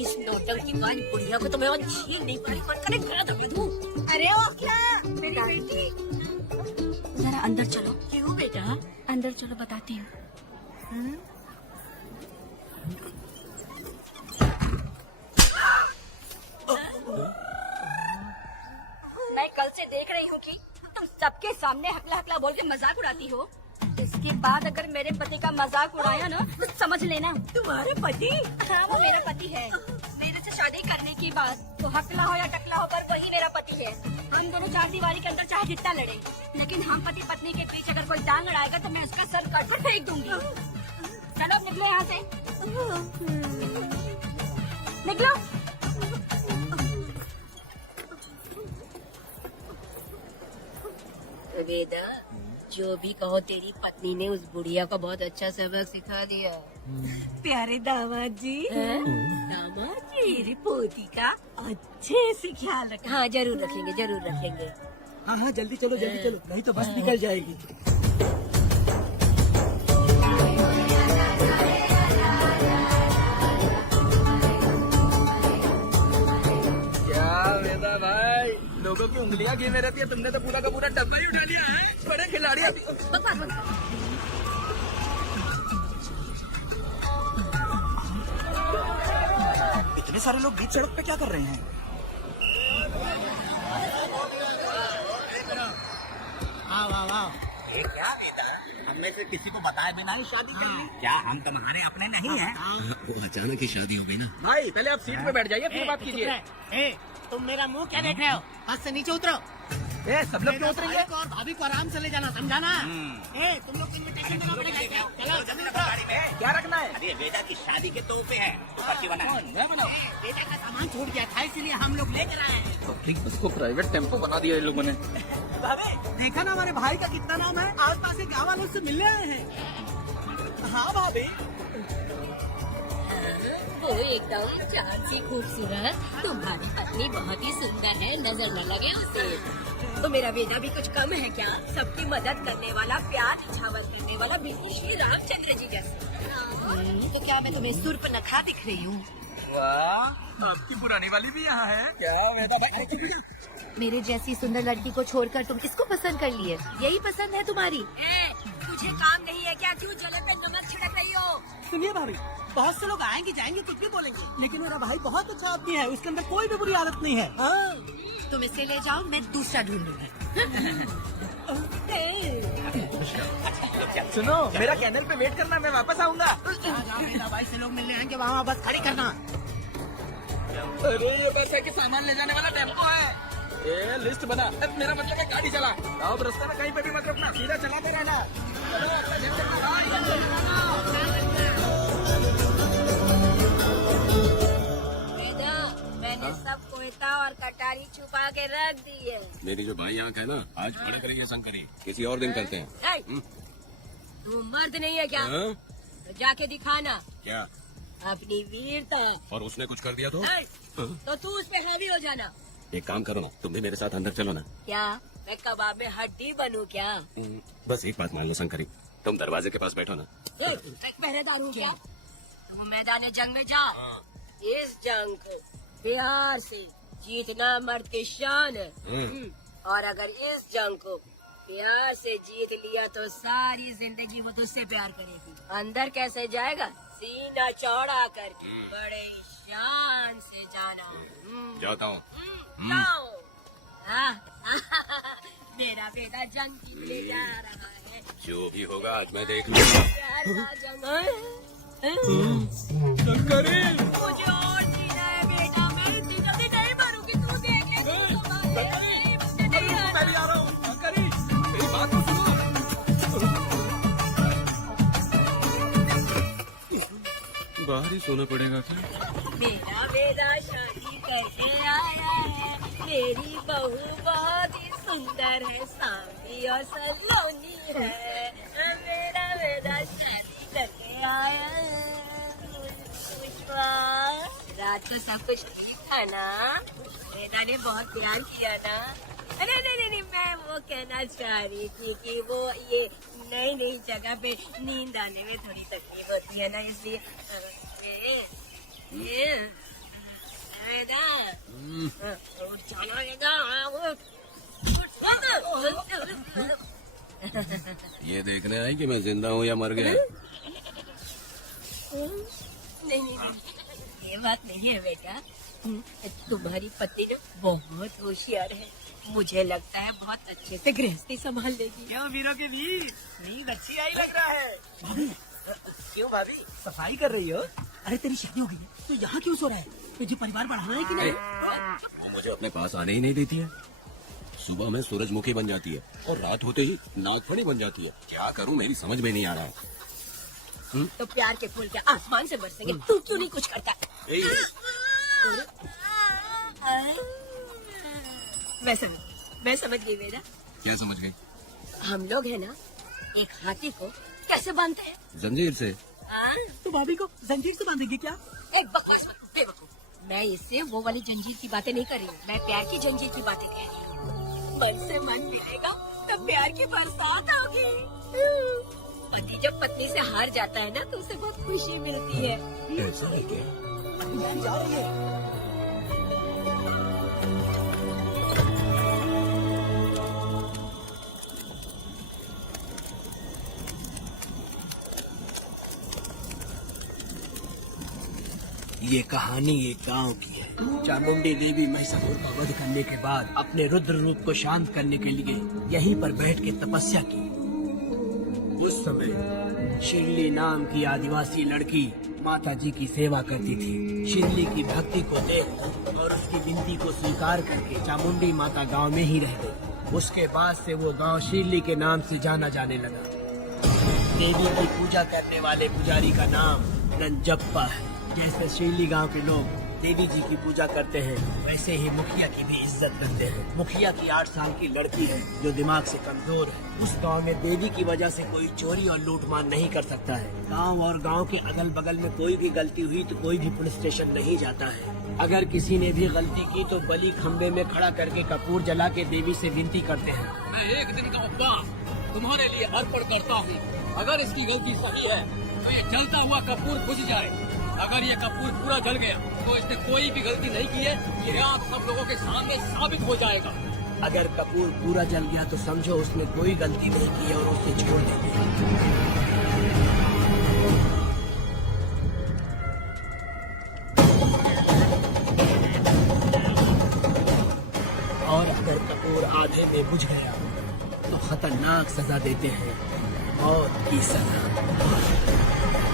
इस नौटंकीबाज बुढ़िया को तो मैं और झेल नहीं पा रही, मन करे घर दबे दूं। अरे ओ क्या मेरी बेटी, जरा अंदर चलो। क्यों बेटा? अंदर चलो, बताती हूँ। मैं कल से देख रही हूँ कि तुम सबके सामने हकला हकला बोल के मजाक उड़ाती हो। इसके बाद अगर मेरे पति का मजाक उड़ाया ना तो समझ लेना। तुम्हारे पति? हाँ, वो मेरा पति है। मेरे से शादी करने की बात तो हकला हो या टकला हो, पर वही मेरा पति है। हम दोनों चार दीवारी के अंदर चाहे जितना लड़े, लेकिन हम पति पत्नी के बीच अगर कोई टांग अड़ाएगा तो मैं उसका सर कट कर फेंक दूंगी। चलो अब निकलो यहाँ से, निकलो। वेदा, जो भी कहो, तेरी पत्नी ने उस बुढ़िया को बहुत अच्छा सबक सिखा दिया। प्यारे दामाद जी, दामाद जी, मेरी पोती का अच्छे से ख्याल रखें। हाँ जरूर रखेंगे, जरूर रखेंगे। हाँ हाँ जल्दी चलो, जल्दी चलो, नहीं तो बस निकल जाएगी। क्या वेदा भाई, लोगों की उंगलियां गिर रहती है, तुमने तो पूरा का पूरा डब्बा ही उठा लिया है। बड़े खिलाड़ी अभी। इतने सारे लोग बीच सड़क पे क्या कर रहे हैं? ये क्या बेटा, हम में से किसी को बताए बिना ही शादी कर ली? क्या हम तुम्हारे अपने नहीं हैं? वो अचानक ही शादी हो गई ना। भाई पहले आप सीट पे बैठ जाइए, फिर बात कीजिए। तुम मेरा मुंह क्या देख रहे हो? हाथ से नीचे उतरो। सब लोग क्यों उतरेंगे? और भाभी को आराम से ले जाना, समझाना? तुम लोग को इन्विटेशन देना पड़ेगा। चलो जल्दी उतरो। क्या रखना है? अरे बेटा की शादी के तोहफे हैं, तो पर्ची बना। बेटा का सामान छूट गया था, इसलिए हम लोग लेकर आए हैं। पब्लिक बस को प्राइवेट टेम्पो बना दिया इन लोगों ने। देखा ना हमारे भाई का कितना नाम है, आस पास के गाँव वालों से मिलने आए हैं। हाँ भाभी, वो एकदम चाँद सी खूबसूरत, तुम्हारी पत्नी बहुत ही सुंदर है, नजर न लगे उसे। तो मेरा बेटा भी कुछ कम है क्या? सबकी मदद करने वाला, प्यार निछावर करने वाला, बिल्कुल श्री रामचंद्र जी जैसे। तो क्या मैं तुम्हें सूर्पनखा दिख रही हूँ? वाह, आपकी पुरानी वाली भी यहाँ है क्या? वेदा भाई, मेरे जैसी सुंदर लड़की को छोड़कर तुम किसको पसंद कर लिए? यही पसंद है तुम्हारी? तुझे काम नहीं है क्या? क्यों जले पे नमक छिड़क रही हो? सुनिए भाभी, बहुत से लोग आएंगे जाएंगे कुछ भी बोलेंगे, लेकिन मेरा भाई बहुत अच्छा आदमी है, उसके अंदर कोई भी बुरी आदत नहीं है। तुम इसे ले जाओ, मैं दूसरा ढूंढूंगा। सुनो, मेरा कैनल पे वेट करना, मैं वापस आऊंगा। मेरा भाई से लोग मिलने आएंगे, वहाँ बस खड़ी करना। अरे ये बस है कि सामान ले जाने वाला टेम्पो है। ये लिस्ट बना, अब मेरा मतलब है गाड़ी चला। अब रास्ते में कहीं पे भी मत रुकना, सीधा चलाते रहना। मैंने सब कोयता और कटारी छुपा के रख दी है। मेरी जो भाई आंख है ना, आज खड़े करेंगे शंकरी, किसी और दिन करते हैं। तू मर्द नहीं है क्या? हाँ? तो जाके दिखाना क्या? अपनी वीरता। और उसने कुछ कर दिया तो? तो तू उस पे हावी हो जाना। एक काम करो ना, तुम भी मेरे साथ अंदर चलो ना। क्या मैं कबाब में हड्डी बनूं क्या? बस एक बात मान लो शंकरी, तुम दरवाजे के पास बैठो ना। एक पहरेदार हूँ क्या? तुम मैदान जंग में जाओ। इस जंग को प्यार से जीतना मर्द की शान है। और अगर इस जंग को प्यार से जीत लिया तो सारी जिंदगी वो तुझसे प्यार करेगी। अंदर कैसे जाएगा? सीना चौड़ा करके बड़े शान से जाना। जाता हूँ। जाओ। मेरा बेटा जंग जीतने जा रहा है। जो भी होगा आज मैं देख लूंगा। प्यार का जंग मुझे और जीना है बेटा, मैं इतनी जल्दी नहीं मरूंगी, तू देखेगी। मुझे नहीं आना। बाहर ही सोना पड़ेगा क्या? मेरा बेटा शादी करके आया है, मेरी बहू बहुत ही सुंदर है, सांवली और सलोनी है। मेरा बेटा शादी करके आया है। रात को सब कुछ ठीक था ना? बेटा ने बहुत प्यार किया ना? अरे नहीं, मैं वो कहना चाह रही थी कि वो ये नई जगह पे नींद आने में थोड़ी तकलीफ होती है ना, इसलिए ये देखने आई कि मैं जिंदा हूँ या मर गया? नहीं, ये बात नहीं है बेटा। तुम्हारी पत्नी ना बहुत होशियार है, मुझे लगता है बहुत अच्छे से गृहस्थी संभाल लेगी। क्यों वीरों के वीर, नींद अच्छी आई लग रहा है। क्यों भाभी? सफाई कर रही हो? अरे तेरी शादी हो गई है, तो यहाँ क्यों सो रहा है? तुझे परिवार बढ़ाना है कि नहीं? वो मुझे अपने पास आने ही नहीं देती है। सुबह में सूरजमुखी बन जाती है और रात होते ही नागफनी बन जाती है। क्या करूँ मेरी समझ में नहीं आ रहा। तो प्यार के फूल क्या आसमान से बरसेंगे? तू क्यों नहीं कुछ करता? मैं समझ गई बेटा। क्या समझ गई? हम लोग है ना, एक हाथी को कैसे बांधते हैं? जंजीर से। तो भाभी को जंजीर से बांधेगी क्या? एक बकवास मत, बेवकूफ। मैं इससे वो वाली जंजीर की बातें नहीं कर रही हूँ, मैं प्यार की जंजीर की बातें कह रही हूँ। मन से मन मिलेगा तो प्यार की बरसात होगी। पति जब पत्नी से हार जाता है ना, तो उसे बहुत खुशी मिलती है। ऐसा है क्या? जा रही है। ये कहानी एक गांव की है। चामुंडी देवी महिषासुर का वध करने के बाद अपने रुद्र रूप को शांत करने के लिए यहीं पर बैठ के तपस्या की। उस समय शिरली नाम की आदिवासी लड़की माता जी की सेवा करती थी। शिरली की भक्ति को देख और उसकी विनती को स्वीकार करके चामुंडी माता गांव में ही रह गई। उसके बाद से वो गांव शिरली के नाम से जाना जाने लगा। देवी की पूजा करने वाले पुजारी का नाम नंजप्पा है। जैसे शिरली गांव के लोग देवी जी की पूजा करते हैं, वैसे ही मुखिया की भी इज्जत करते हैं। मुखिया की 8 साल की लड़की है जो दिमाग से कमजोर है। उस गांव में देवी की वजह से कोई चोरी और लूटमार नहीं कर सकता है। गांव और गांव के अगल बगल में कोई भी गलती हुई तो कोई भी पुलिस स्टेशन नहीं जाता है। अगर किसी ने भी गलती की तो बलि खम्बे में खड़ा करके कपूर जला के देवी से विनती करते हैं। मैं एक दिन का उपवास तुम्हारे लिए अर्पण करता हूँ। अगर इसकी गलती सही है तो ये जलता हुआ कपूर बुझ जाए। अगर ये कपूर पूरा जल गया तो इसने कोई भी गलती नहीं की है, ये आप सब लोगों के सामने साबित हो जाएगा। अगर कपूर पूरा जल गया तो समझो उसने कोई गलती नहीं की और उसे छोड़ देंगे। और अगर कपूर आधे में बुझ गया तो खतरनाक सजा देते हैं, मौत की सजा।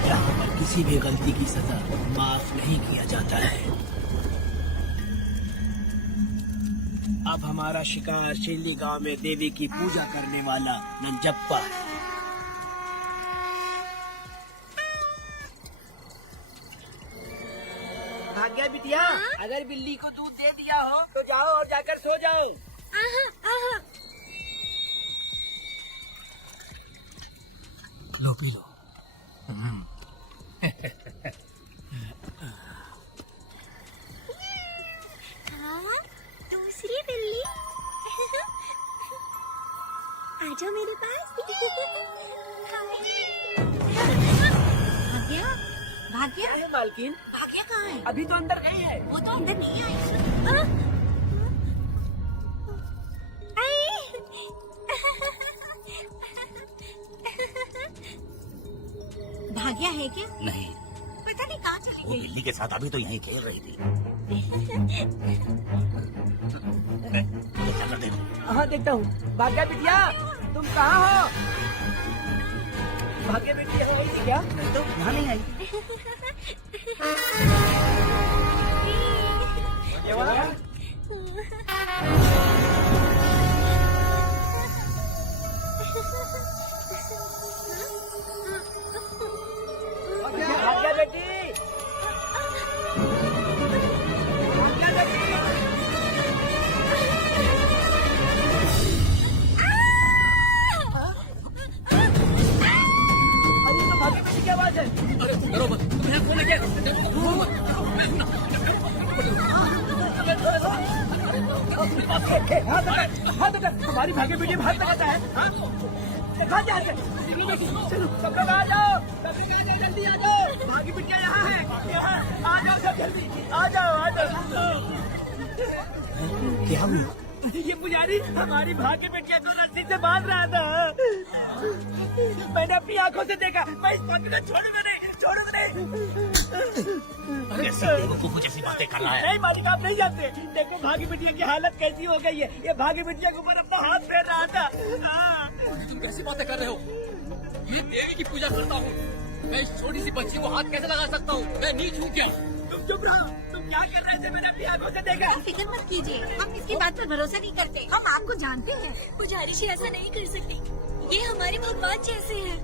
यहाँ पर किसी भी गलती की सजा माफ नहीं किया जाता है। अब हमारा शिकार शिरली गांव में देवी की पूजा करने वाला नंजप्पा है। भाग्या बिटिया, अगर बिल्ली को दूध दे दिया हो तो जाओ और जाकर सो जाओ। लो पी लो। दूसरी बिल्ली आ जाओ मेरे पास। भाग्या, भाग्या, मालकिन, भाग्या कहाँ है? अभी तो अंदर गई है। वो तो अंदर नहीं आई। भाग्या है क्या? नहीं, पता नहीं कहाँ चली वो गई। बिल्ली के साथ अभी तो यहीं खेल रही थी। हाँ देखता हूँ। भाग्या बिटिया, तुम कहाँ हो? भाग्या बिटिया हो गई क्या? नहीं तो यहाँ नहीं आई। ये वाला? भाग्या बेटी, भाग्या बेटी। अरे तो भाग्या बेटी की आवाज है। अरे डरो मत, तुम यहाँ कौन है? हाथ लगा, तुम्हारी भाग्य बेटी में हाथ लगाता है। कहाँ जा रहे? चलो सब लोग आ जाओ, सब लोग आ जाओ, जल्दी आ जाओ। भाग्य बेटिया यहाँ है, आ जाओ सब जल्दी, आ जाओ, आ जाओ। क्या हुआ? ये पुजारी हमारी भाग्य बेटिया को रस्सी से बांध रहा था। मैंने अपनी आंखों से देखा। मैं इस बात को छोड़ूंगा नहीं, छोड़ूंगा नहीं। बेवकूफों जैसी बातें कर रहा है। नहीं मालिक, आप नहीं जानते। देखो भाग्य बिटिया की हालत कैसी हो गई है। ये भाग्य बिटिया के ऊपर अपना हाथ फेर रहा था। तुम कैसी बातें कर रहे हो? ये देवी की पूजा करता हूँ, मैं इस छोटी सी बच्ची को हाथ कैसे लगा सकता हूँ? मैं नीच हूँ क्या? तुम चुप रहो। तुम क्या कर रहे थे? मैंने अपनी आंखों से देखा। फिक्र मत कीजिए, हम इसकी बात पर भरोसा नहीं करते। हम आपको जानते हैं। पुजारी जी ऐसा नहीं कर सकती। ये हमारे भगवान जैसे हैं।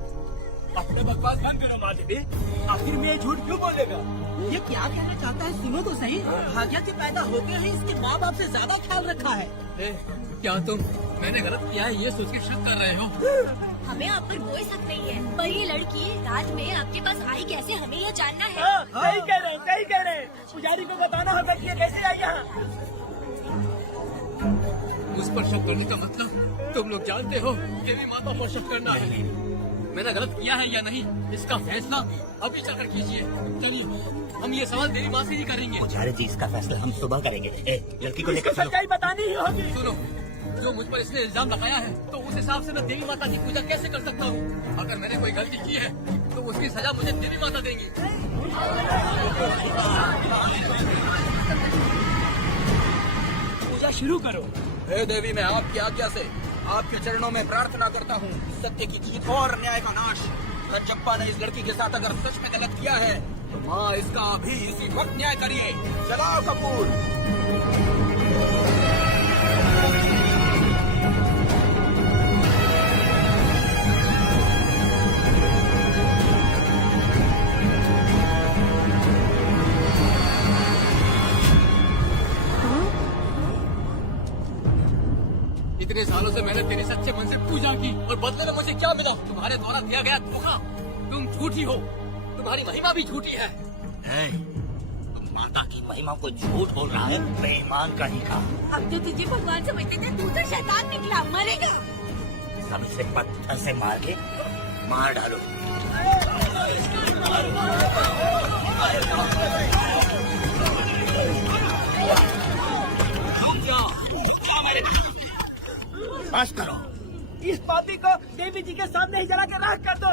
अपने बकवास बंद करो माँ देवी। आखिर में ये झूठ क्यों बोलेगा? ये क्या कहना चाहता है? सुनो तो सही। भाग्या के पैदा होते ही इसके माँ बाप से ज्यादा ख्याल रखा है। क्या तुम मैंने गलत किया है ये सोच के शक कर रहे हो? हमें आप पर कोई शक नहीं है, पर ये लड़की रात में आपके पास आई कैसे, हमें ये जानना है। सही कह रहे हैं, सही कह रहे हैं। पुजारी को बताना होगा कि ये कैसे आई यहाँ। उस पर शक करने का मतलब तुम लोग जानते हो देवी माता पर शक करना है। मैंने गलत किया है या नहीं, इसका फैसला अभी चलकर कीजिए। चलिए हम ये सवाल देवी माँ से ही करेंगे। पुजारी जी, इसका फैसला हम सुबह करेंगे। लड़की को लेकर चलो। सच्चाई बतानी ही होगी। सुनो, जो मुझ पर इसने इल्जाम लगाया है, तो उस हिसाब से मैं देवी माता की पूजा कैसे कर सकता हूँ? अगर मैंने कोई गलती की है तो उसकी सजा मुझे देवी माता देंगी। पूजा शुरू करो। हे देवी, मैं आपकी आज्ञा से आपके चरणों में प्रार्थना करता हूँ, सत्य की जीत और न्याय का नाश। रज्जप्पा ने इस लड़की के साथ अगर सच में गलत किया है तो माँ इसका अभी इसी वक्त न्याय करिए। चलाओ कपूर। इतने सालों से मैंने तेरे सच्चे मन से पूजा की और बदले में मुझे क्या मिला? तुम्हारे द्वारा दिया गया धोखा। तुम झूठी हो, तुम्हारी महिमा भी झूठी है। तुम माता की महिमा को झूठ बोल रहा है, बेईमान कहीं का। अब तो तुझे भगवान समझते थे, तू तो शैतान निकला, मरेगा। सब इसे पत्थर से मार के मार डालो। बस करो। इस पापी को देवी जी के सामने ही जला के राख कर दो।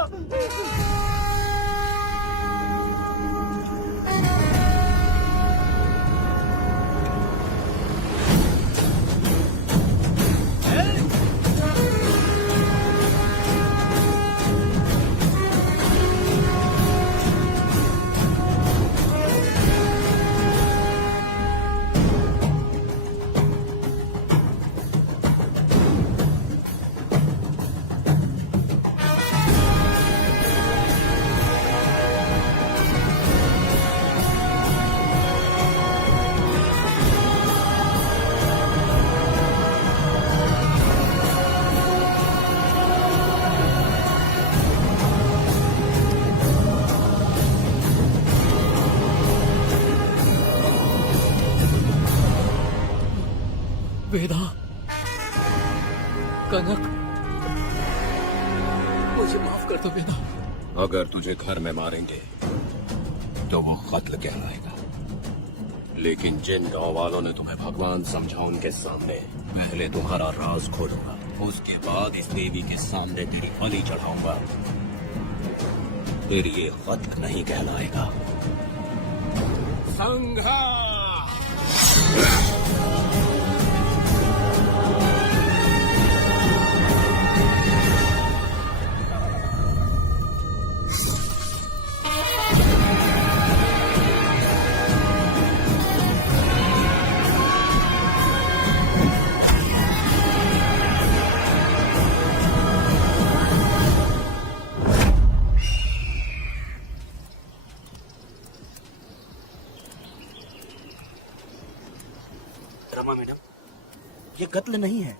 वेदा, कनक, मुझे माफ कर दो वेदा। अगर तुझे घर में मारेंगे तो वो कत्ल कहलाएगा, लेकिन जिन गांव वालों ने तुम्हें भगवान समझा उनके सामने पहले तुम्हारा राज खोलूंगा, उसके बाद इस देवी के सामने तेरी बलि चढ़ाऊंगा। फिर ये कत्ल नहीं कहलाएगा। संघर्ष। रमा मैडम, ये कत्ल नहीं है,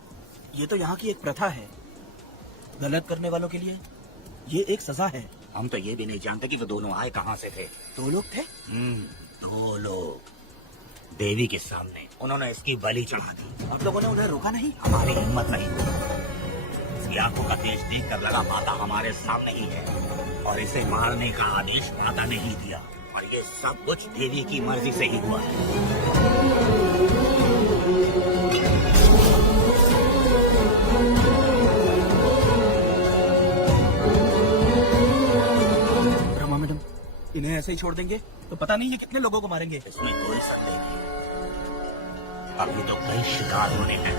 ये तो यहाँ की एक प्रथा है। गलत करने वालों के लिए ये एक सजा है। हम तो ये भी नहीं जानते कि वो दोनों आए कहाँ से थे। 2 लोग थे। 2 लोग देवी के सामने उन्होंने इसकी बलि चढ़ा दी। आप लोगों ने उन्हें रोका नहीं? हमारी हिम्मत नहीं हुई। इसकी आंखों का तेज देख कर लगा माता हमारे सामने ही है, और इसे मारने का आदेश माता ने ही दिया, और ये सब कुछ देवी की मर्जी से ही हुआ है। रमा मैडम, इन्हें ऐसे ही छोड़ देंगे तो पता नहीं ये कितने लोगों को मारेंगे। इसमें कोई संदेह नहीं। अभी तो कई शिकार होने हैं।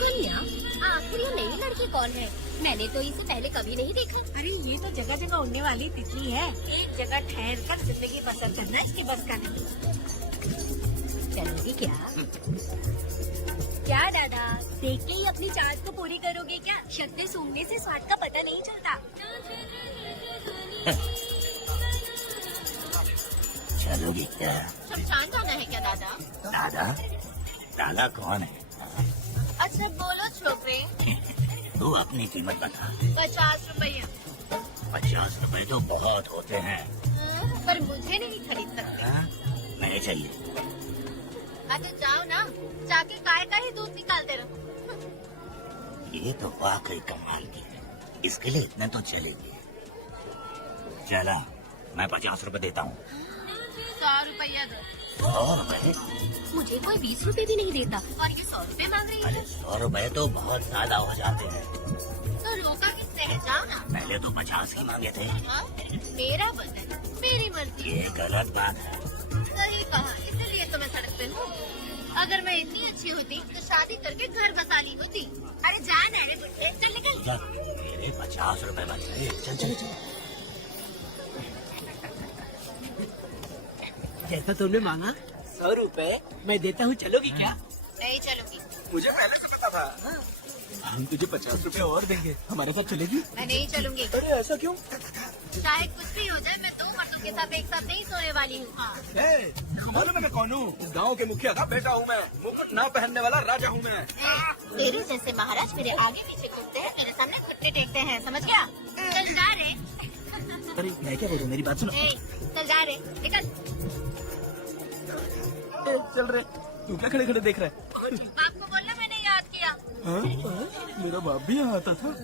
कन्या, आखिर ये नई लड़की कौन है? मैंने तो इसे पहले कभी नहीं देखा। अरे ये तो जगह जगह उड़ने वाली तितली है। एक जगह ठहर कर जिंदगी बसर करना इसकी बस का नहीं। चलोगी क्या? क्या दादा, देख के ही अपनी चाहत को पूरी करोगे क्या? शक्ति सूंघने से स्वाद का पता नहीं चलता। चलोगी क्या? शमशान जाना है क्या दादा? दादा? दादा कौन है? अच्छा बोलो छोकरे। तू अपनी कीमत बता। 50 रुपया। 50 रुपए तो बहुत होते हैं। पर मुझे नहीं खरीद सकते। क्या? नहीं चाहिए। अच्छा जाओ ना, जाके गाय का ही दूध निकालते रहो। ये तो वाकई कमाल की है। इसके लिए इतने तो चलेंगे। चला, मैं 50 रुपए देता हूँ। 100 रुपया दो। 100 रुपए? मुझे कोई 20 रुपए भी नहीं देता और ये 100 रुपए मांग रही है। अरे 100 रुपए तो बहुत ज्यादा हो जाते हैं। तो रोका किससे है? जाओ ना। पहले तो 50 ही मांगे थे। हाँ? मेरा बदन, मेरी मर्जी। ये गलत बात है। सही कहा, इसलिए तो मैं सड़क पे हूँ। अगर मैं इतनी अच्छी होती तो शादी करके घर बसा ली होती। अरे जान है रे बुड्ढे, चल निकल। मेरे 50 रुपए बच गए। चल चल चल। जैसा तुमने मांगा 100 रुपए मैं देता हूँ, चलोगी क्या? नहीं चलूंगी। मुझे पहले से पता था। हम तुझे 50 रुपए और देंगे, हमारे साथ चलेगी? मैं नहीं चलूंगी। अरे ऐसा क्यों? चाहे कुछ भी हो जाए, मैं 2 मर्दों के साथ एक साथ नहीं सोने वाली हूँ। मालूम है मैं कौन हूँ? इस गाँव के मुखिया का बेटा हूँ मैं। मुकुट ना पहनने वाला राजा हूँ मैं। तेरे जैसे महाराज मेरे आगे पीछे घूमते हैं, मेरे सामने घुटने टेकते हैं, समझ गया? चल जा रे। अरे मैं क्या बोलूं, मेरी बात सुनो। चल जा रे, निकल। चल रहे, तू क्या खड़े खड़े देख रहा है? बाप को बोलना मैंने याद किया। हाँ? मेरा बाप भी यहाँ आता था।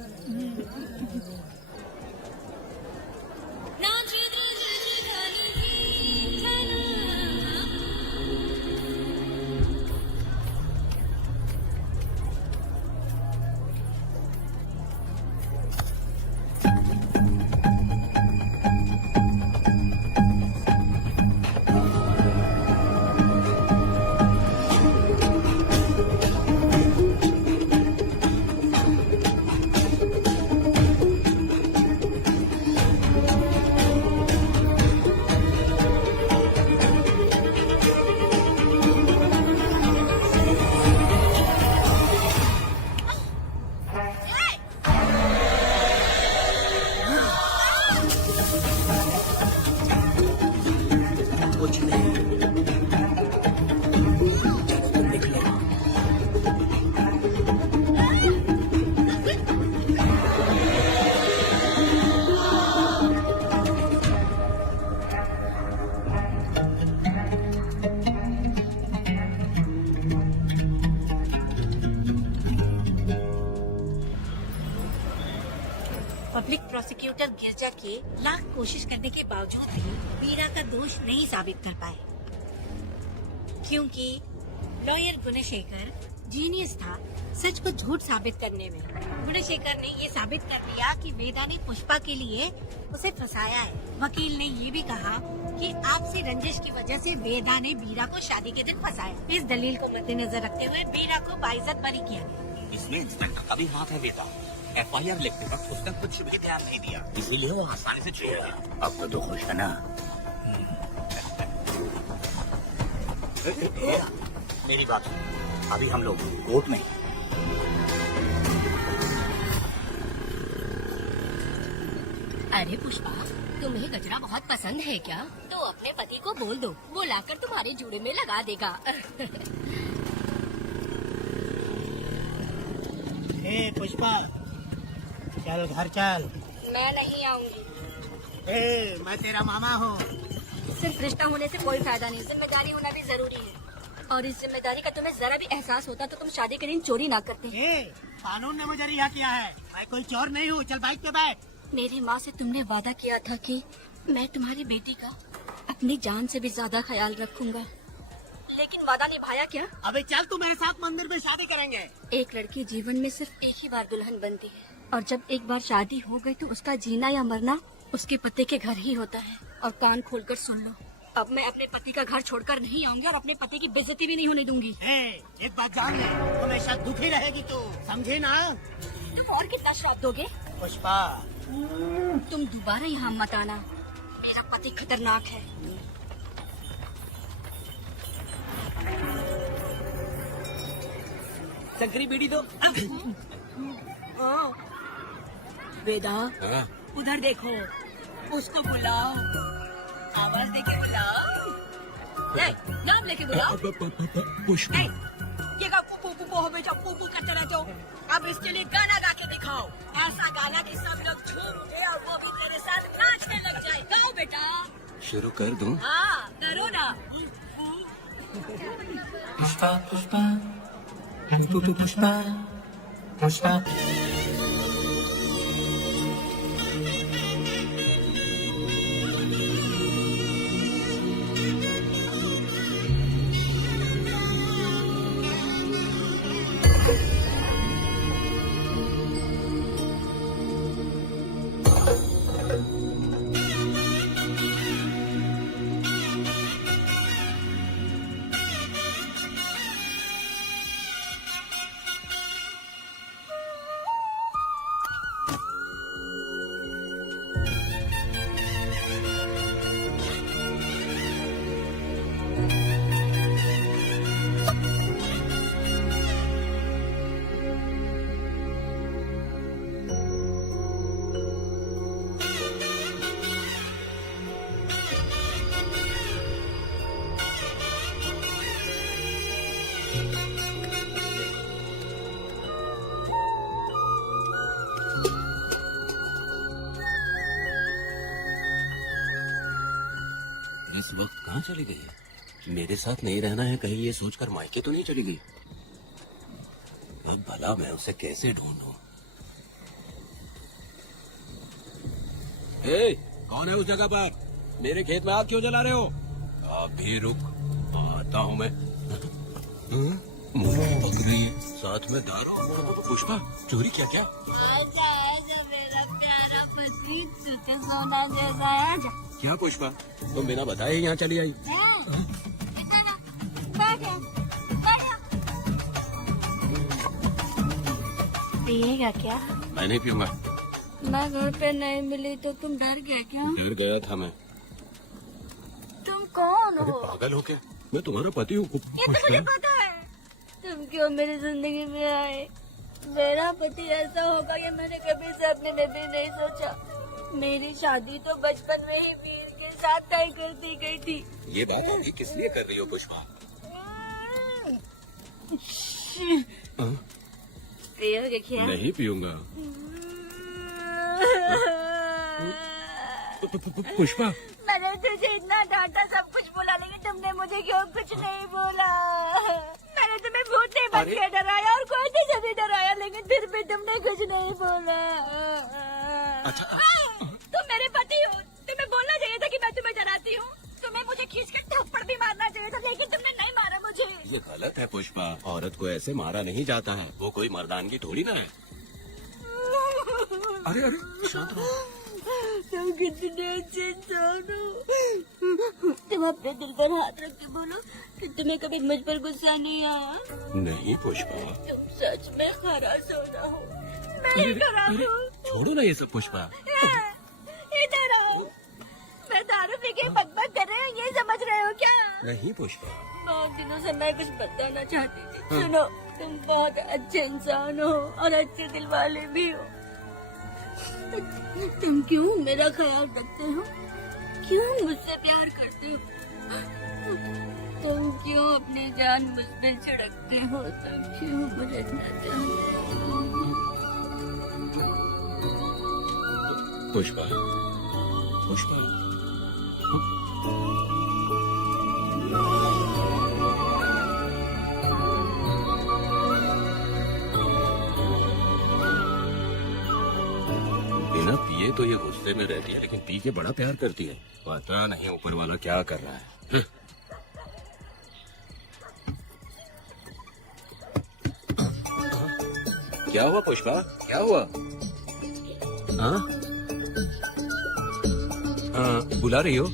कुछ नहीं, चलो तुम देख ले। पब्लिक प्रोसिक्यूटर गिरजा के लाख कोशिश करने के बावजूद भी मीरा का दोष नहीं साबित कर पाए, क्योंकि लॉयर गुणशेखर जीनियस था सच को झूठ साबित करने में। गुणशेखर ने ये साबित कर दिया कि वेदा ने पुष्पा के लिए उसे फंसाया है। वकील ने ये भी कहा कि आपसी रंजिश की वजह से वेदा ने बीरा को शादी के दिन फंसाया। इस दलील को मद्देनजर रखते हुए बीरा को बाइज्जत बरी किया गया। इसमें इंस्पेक्टर का भी हाथ है बेटा। FIR लिखते वक्त उसने कुछ भी ध्यान नहीं दिया, इसीलिए वो आसानी से छूट गया। अब तो खुश है ना? मेरी बात सुन, अभी हम लोग कोर्ट में। अरे पुष्पा, तुम्हें गजरा बहुत पसंद है क्या? तो अपने पति को बोल दो, वो लाकर तुम्हारे जूड़े में लगा देगा। ए पुष्पा, चल घर चल। मैं नहीं आऊंगी। ए, मैं तेरा मामा हूँ। सिर्फ रिश्ता होने से कोई फायदा नहीं, जिम्मेदारी होना भी जरूरी है। और इस जिम्मेदारी का तुम्हें जरा भी एहसास होता तो तुम शादी के दिन चोरी ना करते। कानून ने मुझे रिहा किया है, मैं कोई चोर नहीं हूँ। चल बाइक पे बैठ। मेरी माँ से तुमने वादा किया था कि मैं तुम्हारी बेटी का अपनी जान से भी ज्यादा ख्याल रखूंगा, लेकिन वादा निभाया क्या? अबे चल, तू मेरे साथ मंदिर में शादी करेंगे। एक लड़की जीवन में सिर्फ एक ही बार दुल्हन बनती है, और जब एक बार शादी हो गई तो उसका जीना या मरना उसके पति के घर ही होता है। और कान खोलकर सुन लो, अब मैं अपने पति का घर छोड़कर नहीं आऊंगी और अपने पति की बेइज्जती भी नहीं होने दूंगी। एक बात जान ले, हमेशा दुखी रहेगी तू, समझे ना? तुम और कितना श्राप दोगे? पुष्पा, तुम दोबारा यहाँ मत आना, मेरा पति खतरनाक है। संकरी बीड़ी दो। वेदा, हाँ? उधर देखो, उसको बुलाओ, आवाज देके बुलाओ, नाम लेके बुलाओ। पुष्पा, ये का पुपू पुपू हो बेटा, पुपू करते रहते हो। अब इसके लिए गाना गा के दिखाओ, ऐसा गाना कि सब लोग झूम उठे और वो भी तेरे साथ नाचने लग जाए। गाओ बेटा। शुरू कर दूं? हाँ, करो ना। पुष्पा पुष्पा पुष्पा पुष्पा इस वक्त कहाँ चली गई? मेरे साथ नहीं रहना है कहीं ये सोचकर मायके तो नहीं चली गई? अब भला मैं उसे कैसे ढूंढूं? कौन है उस जगह पर? मेरे खेत में आग क्यों जला रहे हो? आप भी रुक, आता हूँ मैं। मुझे पक रही है, साथ में दारू। पुष्पा, चोरी क्या? क्या आजा आजा मेरा प्यारा पति, तुझे सोना जैसा आजा। क्या पुष्पा, तुम बिना बताए ही यहाँ चली आई? पिएगा क्या? मैं नहीं पीऊंगा। मैं घर पे नहीं मिली तो तुम डर गए क्या? डर गया था मैं। तुम कौन अरे हो? पागल हो क्या? मैं तुम्हारा पति हूँ। ये तो मुझे पता है। तुम क्यों मेरी जिंदगी में आए? मेरा पति ऐसा होगा ये मैंने कभी सपने में भी नहीं सोचा। मेरी शादी तो बचपन में ही वीर के साथ तय कर दी गई थी। ये बात अभी किस लिए कर रही हो पुष्पा? पियोगे क्या? नहीं पीऊंगा। पुष्पा, मैंने तुझे इतना डांटा, सब कुछ बोला, लेकिन तुमने मुझे क्यों कुछ नहीं बोला? मैंने तुम्हें भूत नहीं बन के डराया और कोई नहीं जब डराया, लेकिन फिर भी तुमने कुछ नहीं बोला। अच्छा तुम मेरे पति हो, तुम्हें बोलना चाहिए था कि मैं तुम्हें डराती हूँ। तुम्हें मुझे खींच कर थप्पड़ भी मारना चाहिए था, लेकिन तुमने नहीं मारा मुझे। ये गलत है पुष्पा, औरत को ऐसे मारा नहीं जाता है, वो कोई मर्दानगी थोड़ी ना है। अरे अरे शांत रहो। तुम कितने अच्छे इंसान हो। तुम अपने दिल पर हाथ रख के बोलो कि तुम्हें कभी मुझ पर गुस्सा नहीं आया। नहीं पुष्पा, तुम सच में खरा सोना हो। मैं खराब हूँ। छोड़ो ना ये सब पुष्पा। इधर आओ। मैं दारू पी के बकबक कर रहे हैं, ये समझ रहे हो क्या? नहीं पुष्पा। बहुत दिनों से मैं कुछ बताना चाहती थी। सुनो, तुम बहुत अच्छे इंसान हो और अच्छे दिल वाले भी हो। तुम क्यों मेरा ख्याल रखते हो? क्यों मुझसे प्यार करते हो? तुम क्यों अपनी जान मुझ पे छिड़कते हो? तुम क्यों मुझे इतना चाहते हो? पुष्पा, पुष्पा, बिना पिए तो ये गुस्से में रहती है, लेकिन पी के बड़ा प्यार करती है। पता नहीं ऊपर वाला क्या कर रहा है। क्या हुआ पुष्पा, क्या हुआ? हाँ? बुला रही हो?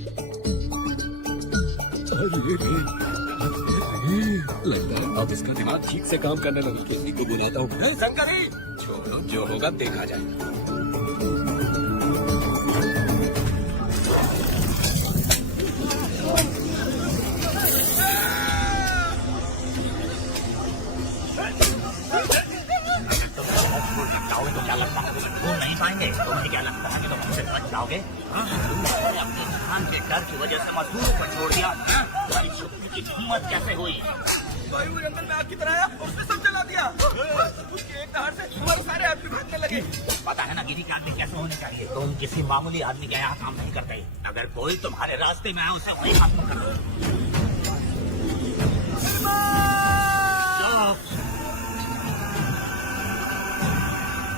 लगता है अब इसका दिमाग ठीक से काम करने लगा। किसी को बुलाता हूँ। नहीं शंकरी, छोड़ो, जो होगा देखा जाएगा। तो क्या लगता है वो नहीं पाएंगे? तुम्हें क्या लगता है कि तुम हमसे बच जाओगे? तुमने अपने खान के डर की वजह से मजदूरों को छोड़ दिया। भाई शुक्र की हिम्मत कैसे हुई? भाई वो जंगल में आग की तरह आया और उसने सब जला दिया। उसके एक दहाड़ से हमारे सारे आदमी भागने लगे। पता है ना गिरी के आदमी कैसे होने चाहिए? तुम किसी मामूली आदमी के यहाँ काम नहीं करते। अगर कोई तुम्हारे रास्ते में आए उसे वही हाथ पकड़ो।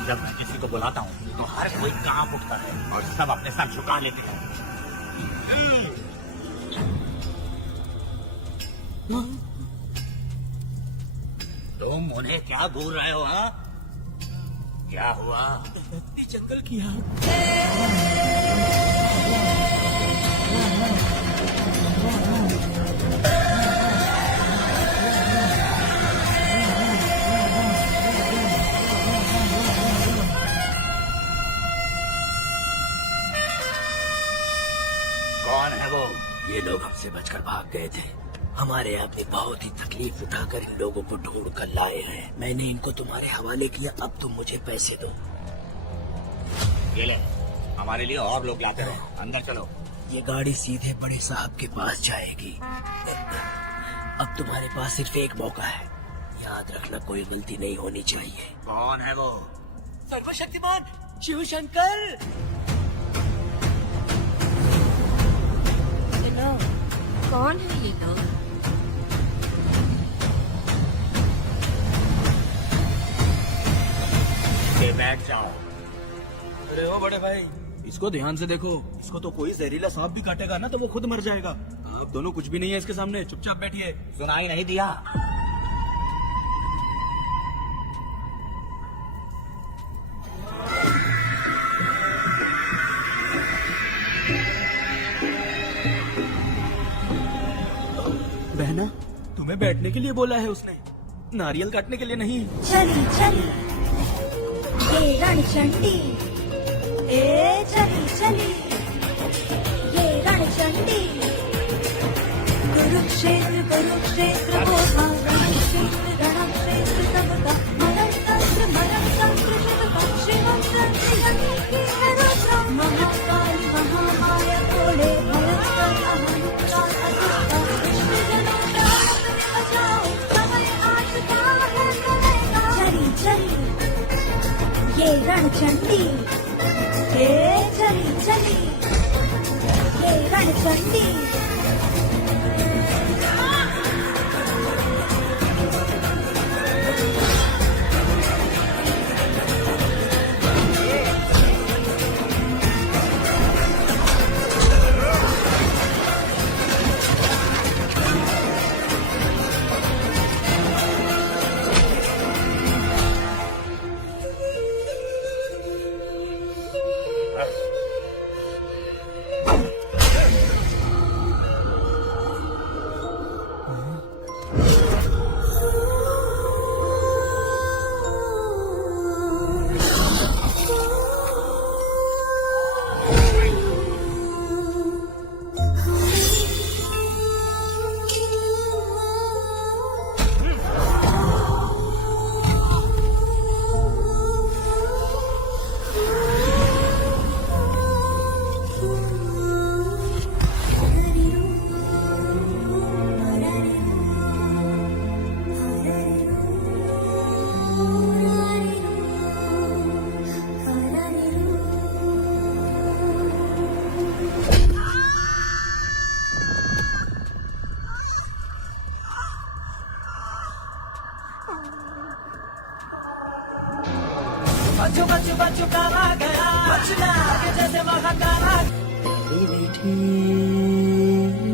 जब मैं किसी को बुलाता हूँ तो हर कोई कांप उठता है और सब अपने सर झुका लेते हैं। तुम उन्हें क्या घूर रहे हो? हाँ, क्या हुआ? जंगल की आग। कौन है वो? ये लोग हमसे बचकर भाग गए थे। हमारे आदमी बहुत ही तकलीफ उठाकर इन लोगों को ढूंढ कर लाए हैं। मैंने इनको तुम्हारे हवाले किया, अब तुम मुझे पैसे दो। ये ले, हमारे लिए और लोग लाते रहो। अंदर चलो। ये गाड़ी सीधे बड़े साहब के पास जाएगी। अब तुम्हारे पास सिर्फ एक मौका है, याद रखना कोई गलती नहीं होनी चाहिए। कौन है वो? सर्वशक्तिमान शिव शंकर। कौन है ये लोग? बैठ जाओ। अरे ओ बड़े भाई, इसको ध्यान से देखो। इसको तो कोई जहरीला सांप भी काटेगा ना तो वो खुद मर जाएगा। आप दोनों कुछ भी नहीं है इसके सामने, चुपचाप बैठिए। सुनाई नहीं दिया? बहना, तुम्हें बैठने के लिए बोला है उसने, नारियल काटने के लिए नहीं। चली चली ये रणचंडी, ए चली चली ये रणचंडी। कुरुक्षेत्र कुरुक्षेत्र वो था, रणक्षेत्र रणक्षेत्र सबका। मरणतंत्र मरणतंत्र शिवका, शिवम तंत्र है रुद्रा। महाकाली महामाया थोड़े भयंकर अहंकार अधूरा। विष्णुजनों प्राण अपने बचाओ, समय आशका है करेगा। चली चली ये रणचंडी, ए चली चली ये रणचंडी। बच्चों बच्चों बच्चों काला गया, बचना के जैसे महाकाला। तेरी मीठी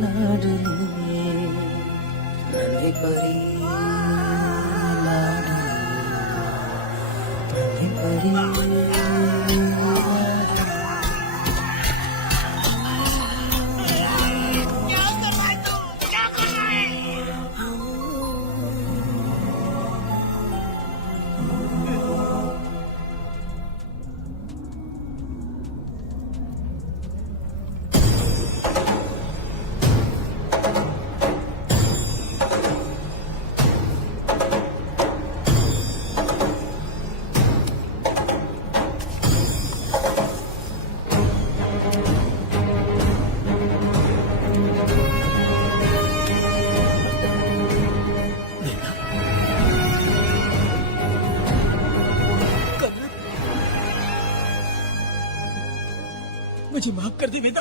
लाडली नन्ही परी लाडली, नन्ही परी क्या कर रहा है तू? क्या मुझे माफ कर दे वेदा।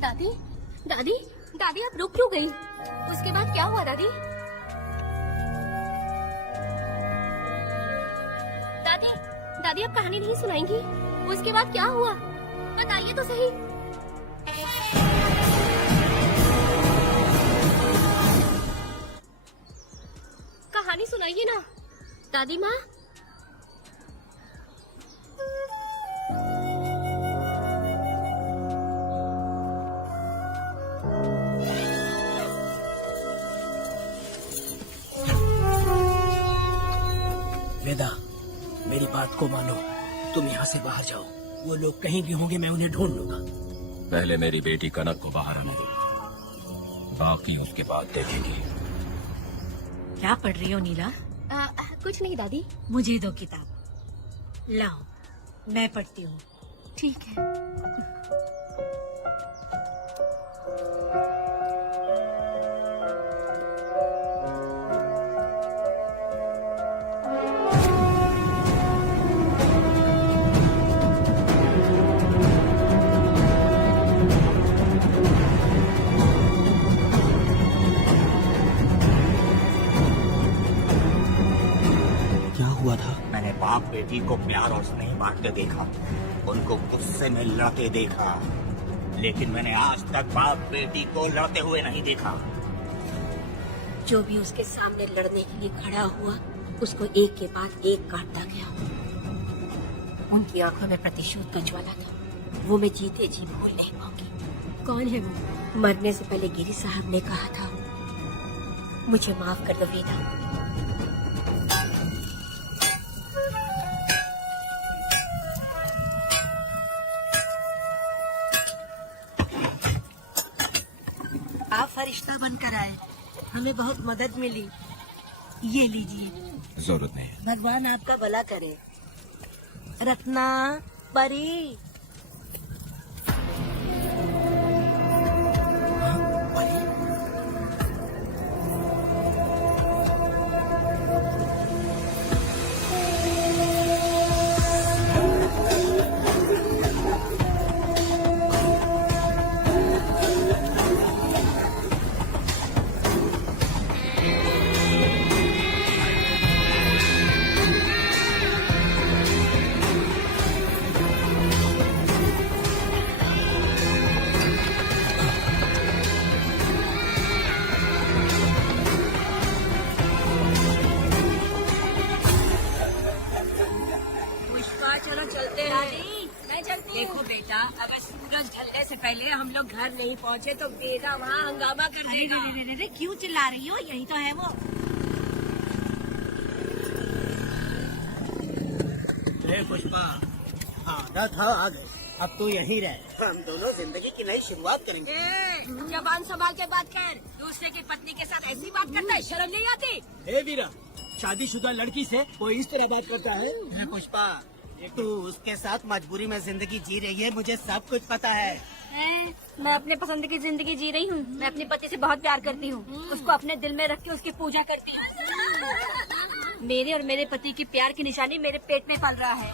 दादी दादी दादी आप रुक क्यों गई? उसके बाद क्या हुआ दादी? दादी दादी आप कहानी नहीं सुनाएंगी? उसके बाद क्या हुआ बताइए तो सही। कहानी सुनाइए ना दादी माँ। वेदा मेरी बात को मानो, तुम यहाँ से बाहर जाओ। वो लोग कहीं भी होंगे, मैं उन्हें ढूंढ लूंगा। पहले मेरी बेटी कनक को बाहर आने दो, बाकी उसके बाद देखेंगे। क्या पढ़ रही हो नीला? कुछ नहीं दादी। मुझे दो किताब। लाओ मैं पढ़ती हूँ। ठीक है। हुआ था? मैंने बाप बेटी को प्यार और स्नेह बांटते देखा, उनको गुस्से में लड़ते देखा, लेकिन मैंने आज तक बाप बेटी को लड़ते हुए नहीं देखा। जो भी उसके सामने लड़ने के लिए खड़ा हुआ, उसको एक के बाद एक काटता गया। उनकी आंखों में प्रतिशोध का ज्वाला था, वो मैं जीते जी भूल नहीं पाऊंगी। कौन है वो? मरने से पहले गिरी साहब ने कहा था, मुझे माफ कर दो वेदा। आप फरिश्ता बनकर आए, हमें बहुत मदद मिली। ये लीजिए। जरूरत नहीं। भगवान आपका भला करे। रत्ना परी। देखो बेटा, अगर सूरज ढलने से पहले हम लोग घर नहीं पहुँचे तो वेदा वहाँ हंगामा कर देगा। अरे क्यों चिल्ला रही हो? यही तो है वो। पुष्पा, हाँ था आ गए। अब तो यहीं रहे। हम दोनों जिंदगी की नई शुरुआत करेंगे। जबान संभाल के बात कर। दूसरे की पत्नी के साथ ऐसी बात करता है, शर्म नहीं आती? हे वीरा, शादीशुदा लड़की से कोई इस तरह बात करता है? पुष्पा, तू उसके साथ मजबूरी में जिंदगी जी रही है, मुझे सब कुछ पता है। मैं अपने पसंद की जिंदगी जी रही हूँ। मैं अपने पति से बहुत प्यार करती हूँ, उसको अपने दिल में रख के उसकी पूजा करती हूँ। मेरे और मेरे पति की प्यार की निशानी मेरे पेट में पल रहा है।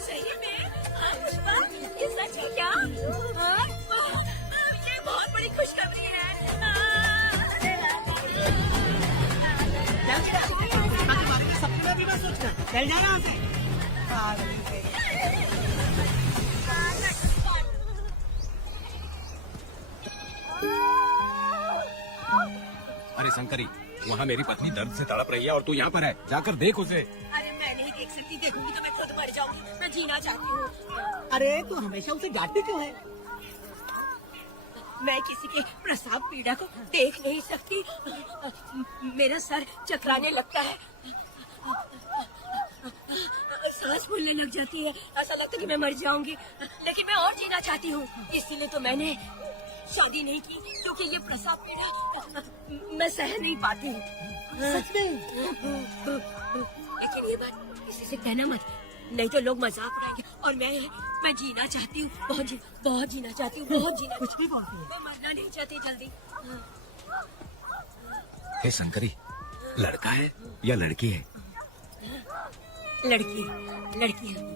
सही में? पुष्पा, ये सच है क्या? ये बहुत बड़ी खुशखबरी है। सपने में भी मत सोचना, चल जाना यहाँ से। अरे शंकरी, वहाँ मेरी पत्नी दर्द से तड़प रही है और तू यहाँ पर है, जाकर देख उसे। अरे मैं नहीं उसकी देखूंगी तो मैं खुद मर जाऊंगी। मैं जीना चाहती हूँ। अरे तू हमेशा उसे डांटती क्यों है? मैं किसी के प्रसाव पीड़ा को देख नहीं सकती। मेरा सर चकराने लगता है, सांस फूलने लग जाती है, ऐसा लगता है कि मैं मर जाऊंगी। लेकिन मैं और जीना चाहती हूँ, इसीलिए तो मैंने शादी नहीं की, क्योंकि ये प्रसाव पीड़ा मैं सह नहीं पाती हूँ। सच में? लेकिन ये बात किसी से कहना मत, नहीं तो लोग मजाक उड़ाएंगे। और मैं जीना चाहती हूँ, बहुत जीना चाहती हूँ, बहुत जीना। कुछ भी बोलती है। मैं मरना नहीं चाहती जल्दी। हे शंकरी, लड़का है या लड़की है? लड़की है।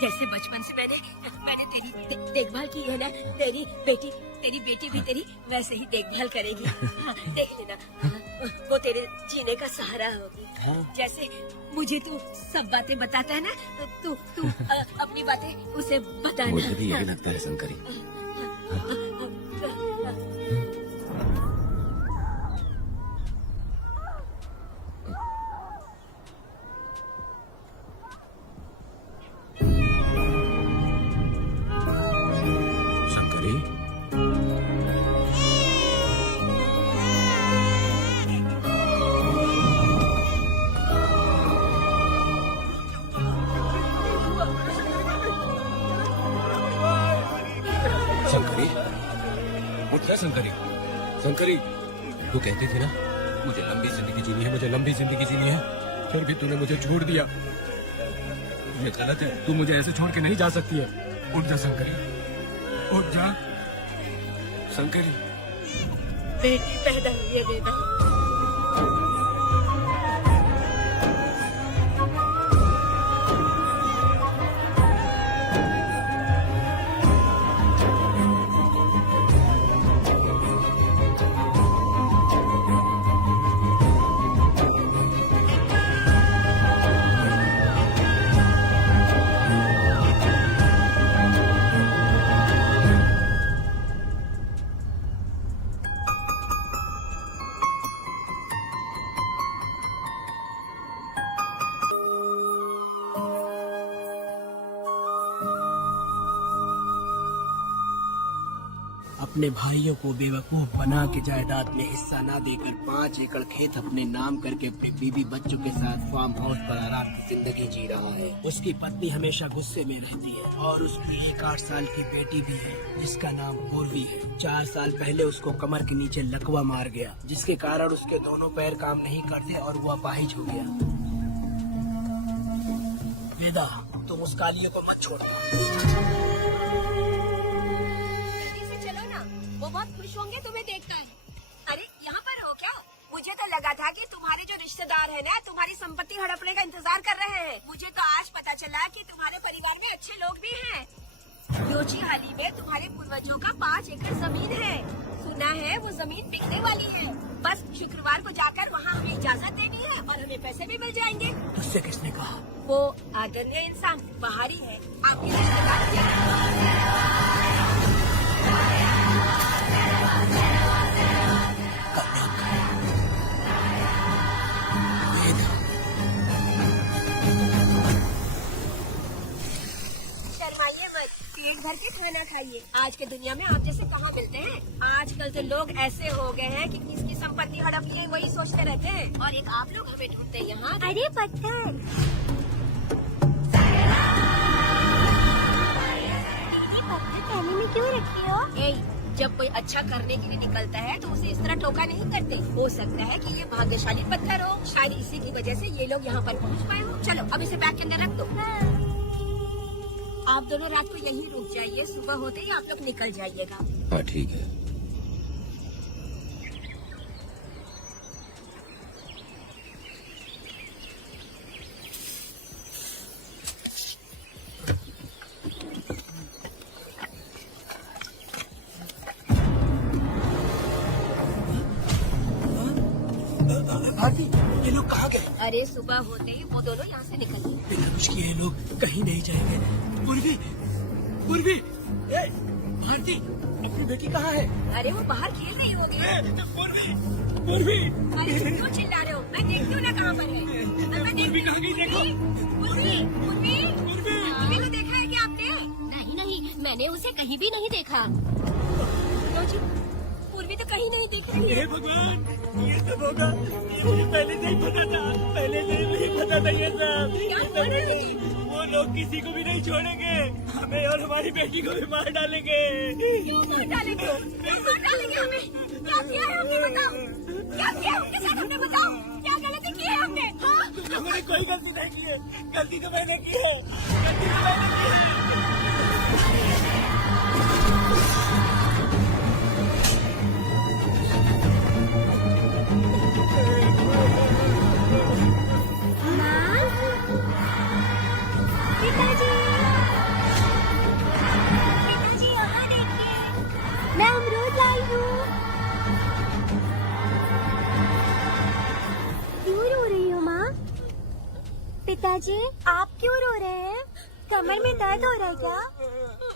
जैसे बचपन से मैंने तेरी देखभाल की है ना, तेरी बेटी भी तेरी वैसे ही देखभाल करेगी। देख लेना, वो तेरे जीने का सहारा होगी। जैसे मुझे तू सब बातें बताता है ना, तू अपनी बातें उसे बताना। मुझे भी यही लगता है शंकरी। शंकरी, तू कहती थी ना मुझे लंबी जिंदगी जीनी है, फिर भी तूने मुझे छोड़ दिया। ये गलत है, तू मुझे ऐसे छोड़ के नहीं जा सकती है। उठ जा शंकरी, उठ जा शंकरी। बेटी पैदा हुई है बेटा। अपने भाइयों को बेवकूफ बना के जायदाद में हिस्सा ना देकर 5 एकड़ खेत अपने नाम करके अपने बीवी बच्चों के साथ फार्म हाउस पर आराम की जिंदगी जी रहा है। उसकी पत्नी हमेशा गुस्से में रहती है और उसकी एक 8 साल की बेटी भी है जिसका नाम पूर्वी है। 4 साल पहले उसको कमर के नीचे लकवा मार गया, जिसके कारण उसके दोनों पैर काम नहीं करते और वो अपाहिज हो गया। वेदा, तुम उस कालियों को मत छोड़ना। वो बहुत खुश होंगे तुम्हें देखकर। अरे यहाँ पर हो क्या? मुझे तो लगा था कि तुम्हारे जो रिश्तेदार हैं ना, तुम्हारी संपत्ति हड़पने का इंतजार कर रहे हैं। मुझे तो आज पता चला कि तुम्हारे परिवार में अच्छे लोग भी हैं। योची हाली में तुम्हारे पूर्वजों का 5 एकड़ जमीन है। सुना है वो जमीन बिकने वाली है। बस शुक्रवार को जाकर वहाँ हमें इजाजत देनी है और हमें पैसे भी मिल जाएंगे। उससे किसने कहा? वो आदरणीय इंसान बाहरी है, आपके रिश्तेदार। पेट भर के खाना खाइए। आज के दुनिया में आप जैसे कहाँ मिलते हैं। आजकल तो लोग ऐसे हो गए हैं कि किसकी संपत्ति हड़प लिए वही सोचते रहते हैं। और एक आप लोग हमें ढूंढते हैं यहाँ। अरे पत्थर, कहने में क्यों रखी हो? जब कोई अच्छा करने के लिए निकलता है तो उसे इस तरह टोका नहीं करते। हो सकता है कि ये भाग्यशाली पत्थर हो, शायद इसी की वजह से ये लोग यहाँ पर पहुँच पाए हो। चलो अब इसे बैग के अंदर रख दो। आप दोनों रात को यहीं रुक जाइए, सुबह होते ही आप लोग निकल जाइएगा। हाँ ठीक है। भारती, ये लोग कहाँ गए? अरे सुबह होते ही वो दोनों यहाँ से निकल गए। बिना कुछ किए ये लोग कहीं नहीं जाएंगे। पूर्वी, पूर्वी, भारती, अपनी बेटी कहाँ है? अरे वो बाहर खेल रही होगी। पूर्वी, पूर्वी, अरे क्यों चिल्ला रहे हो? मैं देखती हूँ ना कहाँ पर है। मैं देखती हूँ। पूर्वी को देखा है क्या आपने? नहीं नहीं, मैंने उसे कहीं भी नहीं देखा। जी, पूर्वी तो कहीं नहीं दिख रही है। हे भगवान, ये सब होगा, ये मुझे पहले से ही पता था। पहले से ही मुझे पता था ये सब। क्या बोल रहे हैं? वो लोग किसी को भी नहीं छोड़ेंगे, हमें और हमारी बेटी को भी मार डालेंगे। क्यों मार डालेंगे? क्यों मार डालेंगे हमें? क्या किया है हमने बताओ? क्या किया है उनके साथ हमने बताओ? क्या गलती की है हमने? हाँ? हमने कोई गलती नहीं की है। गलती तो मैंने की है। गलती तो मैंने की है। पिताजी, पिताजी यहाँ देखिए, मैं अमरूद लाई हूँ। क्यों रो रही हो माँ? पिताजी, आप क्यों रो रहे हैं? कमर में दर्द हो रहा है क्या?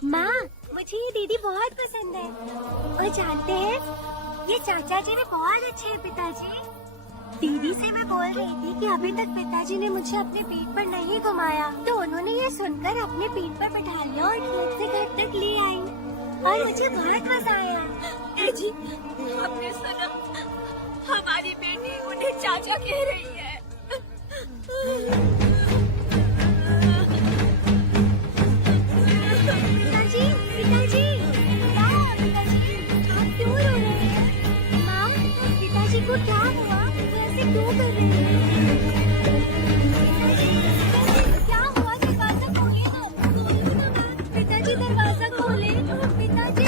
माँ, मुझे ये दीदी बहुत पसंद है। और जानते हैं, ये चाचा जी भी बहुत अच्छे हैं पिताजी। दीदी से मैं बोल रही थी कि अभी तक पिताजी ने मुझे अपने पीठ पर नहीं घुमाया, तो उन्होंने ये सुनकर अपने पीठ पर बैठा लिया और खेत से घर तक ले आई और मुझे बहुत मजा आया। जी, हमने सुना हमारी बेटी उन्हें चाचा कह रही है। पिताजी, पिताजी, क्या हुआ पिताजी? आप क्यों रो रहे हैं? माँ, पिताजी को क्या हुआ? ऐसे क्यों कर रहे हैं? क्या हुआ? दरवाजा खोलिए ना। खोलिए ना माँ। पिताजी दरवाजा खोले। पिताजी,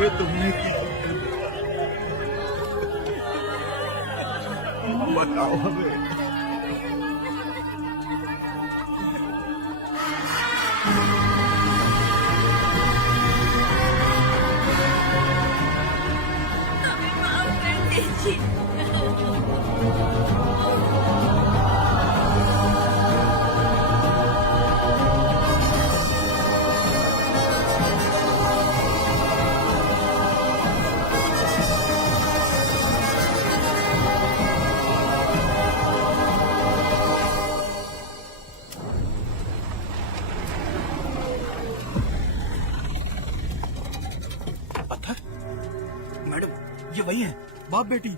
ये तुमने बताओ हमें। हमें माफ कर दीजिए। मैडम, ये वही है, बाप बेटी।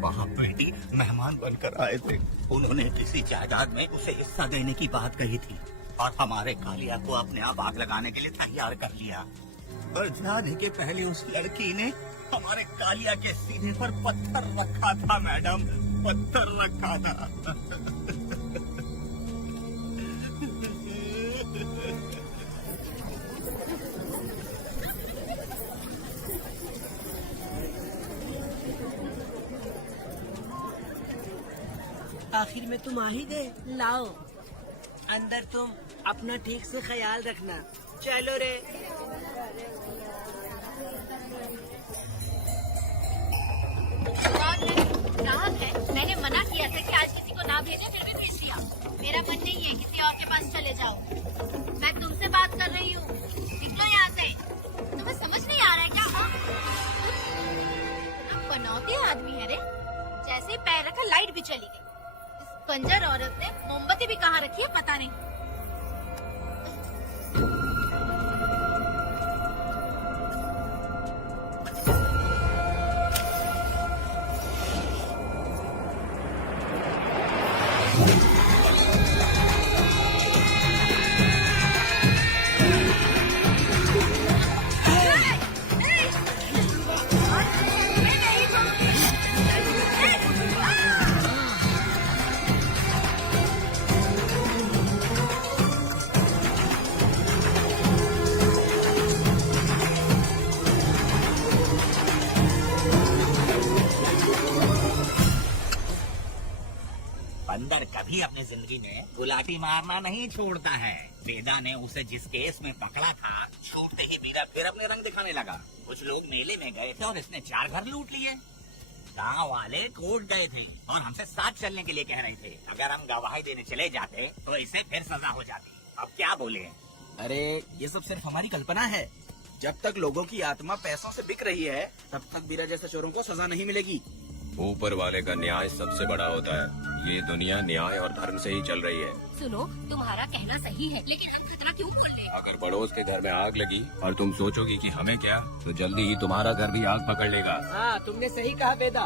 वहाँ बेटी मेहमान बनकर आए थे। उन्होंने किसी जायदाद में उसे हिस्सा देने की बात कही थी और हमारे कालिया को अपने आप आग लगाने के लिए तैयार कर लिया। और जाने के पहले उस लड़की ने हमारे कालिया के सीने पर पत्थर रखा था मैडम, पत्थर रखा था। आखिर में तुम आ ही गए। लाओ अंदर, तुम अपना ठीक से ख्याल रखना। चलो रे। ग्राहक है, मैंने मना किया था कि आज किसी को ना भेजे, फिर भी भेज दिया। मेरा मन नहीं है किसी और के पास चले जाओ। मैं तुमसे बात कर रही हूँ, निकलो यहाँ से। तुम्हें समझ नहीं आ रहा है क्या? बनौती आदमी है रे, जैसे ही पैर रखा लाइट भी चली गई। इस बंजर औरत ने मोमबत्ती भी कहाँ रखी है पता नहीं। मगर कभी अपनी जिंदगी में गुलाटी मारना नहीं छोड़ता है। वेदा ने उसे जिस केस में पकड़ा था, छूटते ही वीरा फिर अपने रंग दिखाने लगा। कुछ लोग मेले में गए थे और इसने 4 घर लूट लिए। गांव वाले कोर्ट गए थे और हमसे साथ चलने के लिए कह रहे थे। अगर हम गवाही देने चले जाते तो इसे फिर सजा हो जाती। अब क्या बोले? अरे ये सब सिर्फ हमारी कल्पना है। जब तक लोगों की आत्मा पैसों से बिक रही है, तब तक वीरा जैसे चोरों को सजा नहीं मिलेगी। ऊपर वाले का न्याय सबसे बड़ा होता है। ये दुनिया न्याय और धर्म से ही चल रही है। सुनो, तुम्हारा कहना सही है, लेकिन हम खतरा क्यों खोल ले? अगर पड़ोस के घर में आग लगी और तुम सोचोगी कि हमें क्या, तो जल्दी ही तुम्हारा घर भी आग पकड़ लेगा। हाँ, तुमने सही कहा वेदा।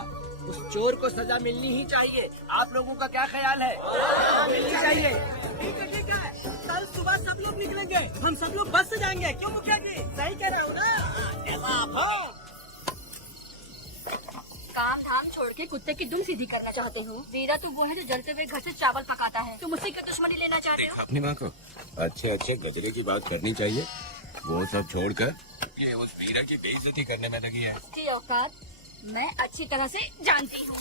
उस चोर को सजा मिलनी ही चाहिए। आप लोगों का क्या ख्याल है? मिलनी चाहिए। ठीक है। कल सुबह सब लोग निकलेंगे। हम सब लोग बस से जाएंगे। क्यों मुखिया जी? सही कह रहे हो ना? काम धाम छोड़ के कुत्ते की दुम सीधी करना चाहते हो। वीरा तो वो है जो जलते हुए घर से चावल पकाता है। तुम उसी की दुश्मनी लेना चाहते हो? अपनी माँ को अच्छे अच्छे गजरे की बात करनी चाहिए। वो सब छोड़कर ये उस वीरा की बेइज्जती करने में लगी है। उसकी औकात मैं अच्छी तरह से जानती हूँ।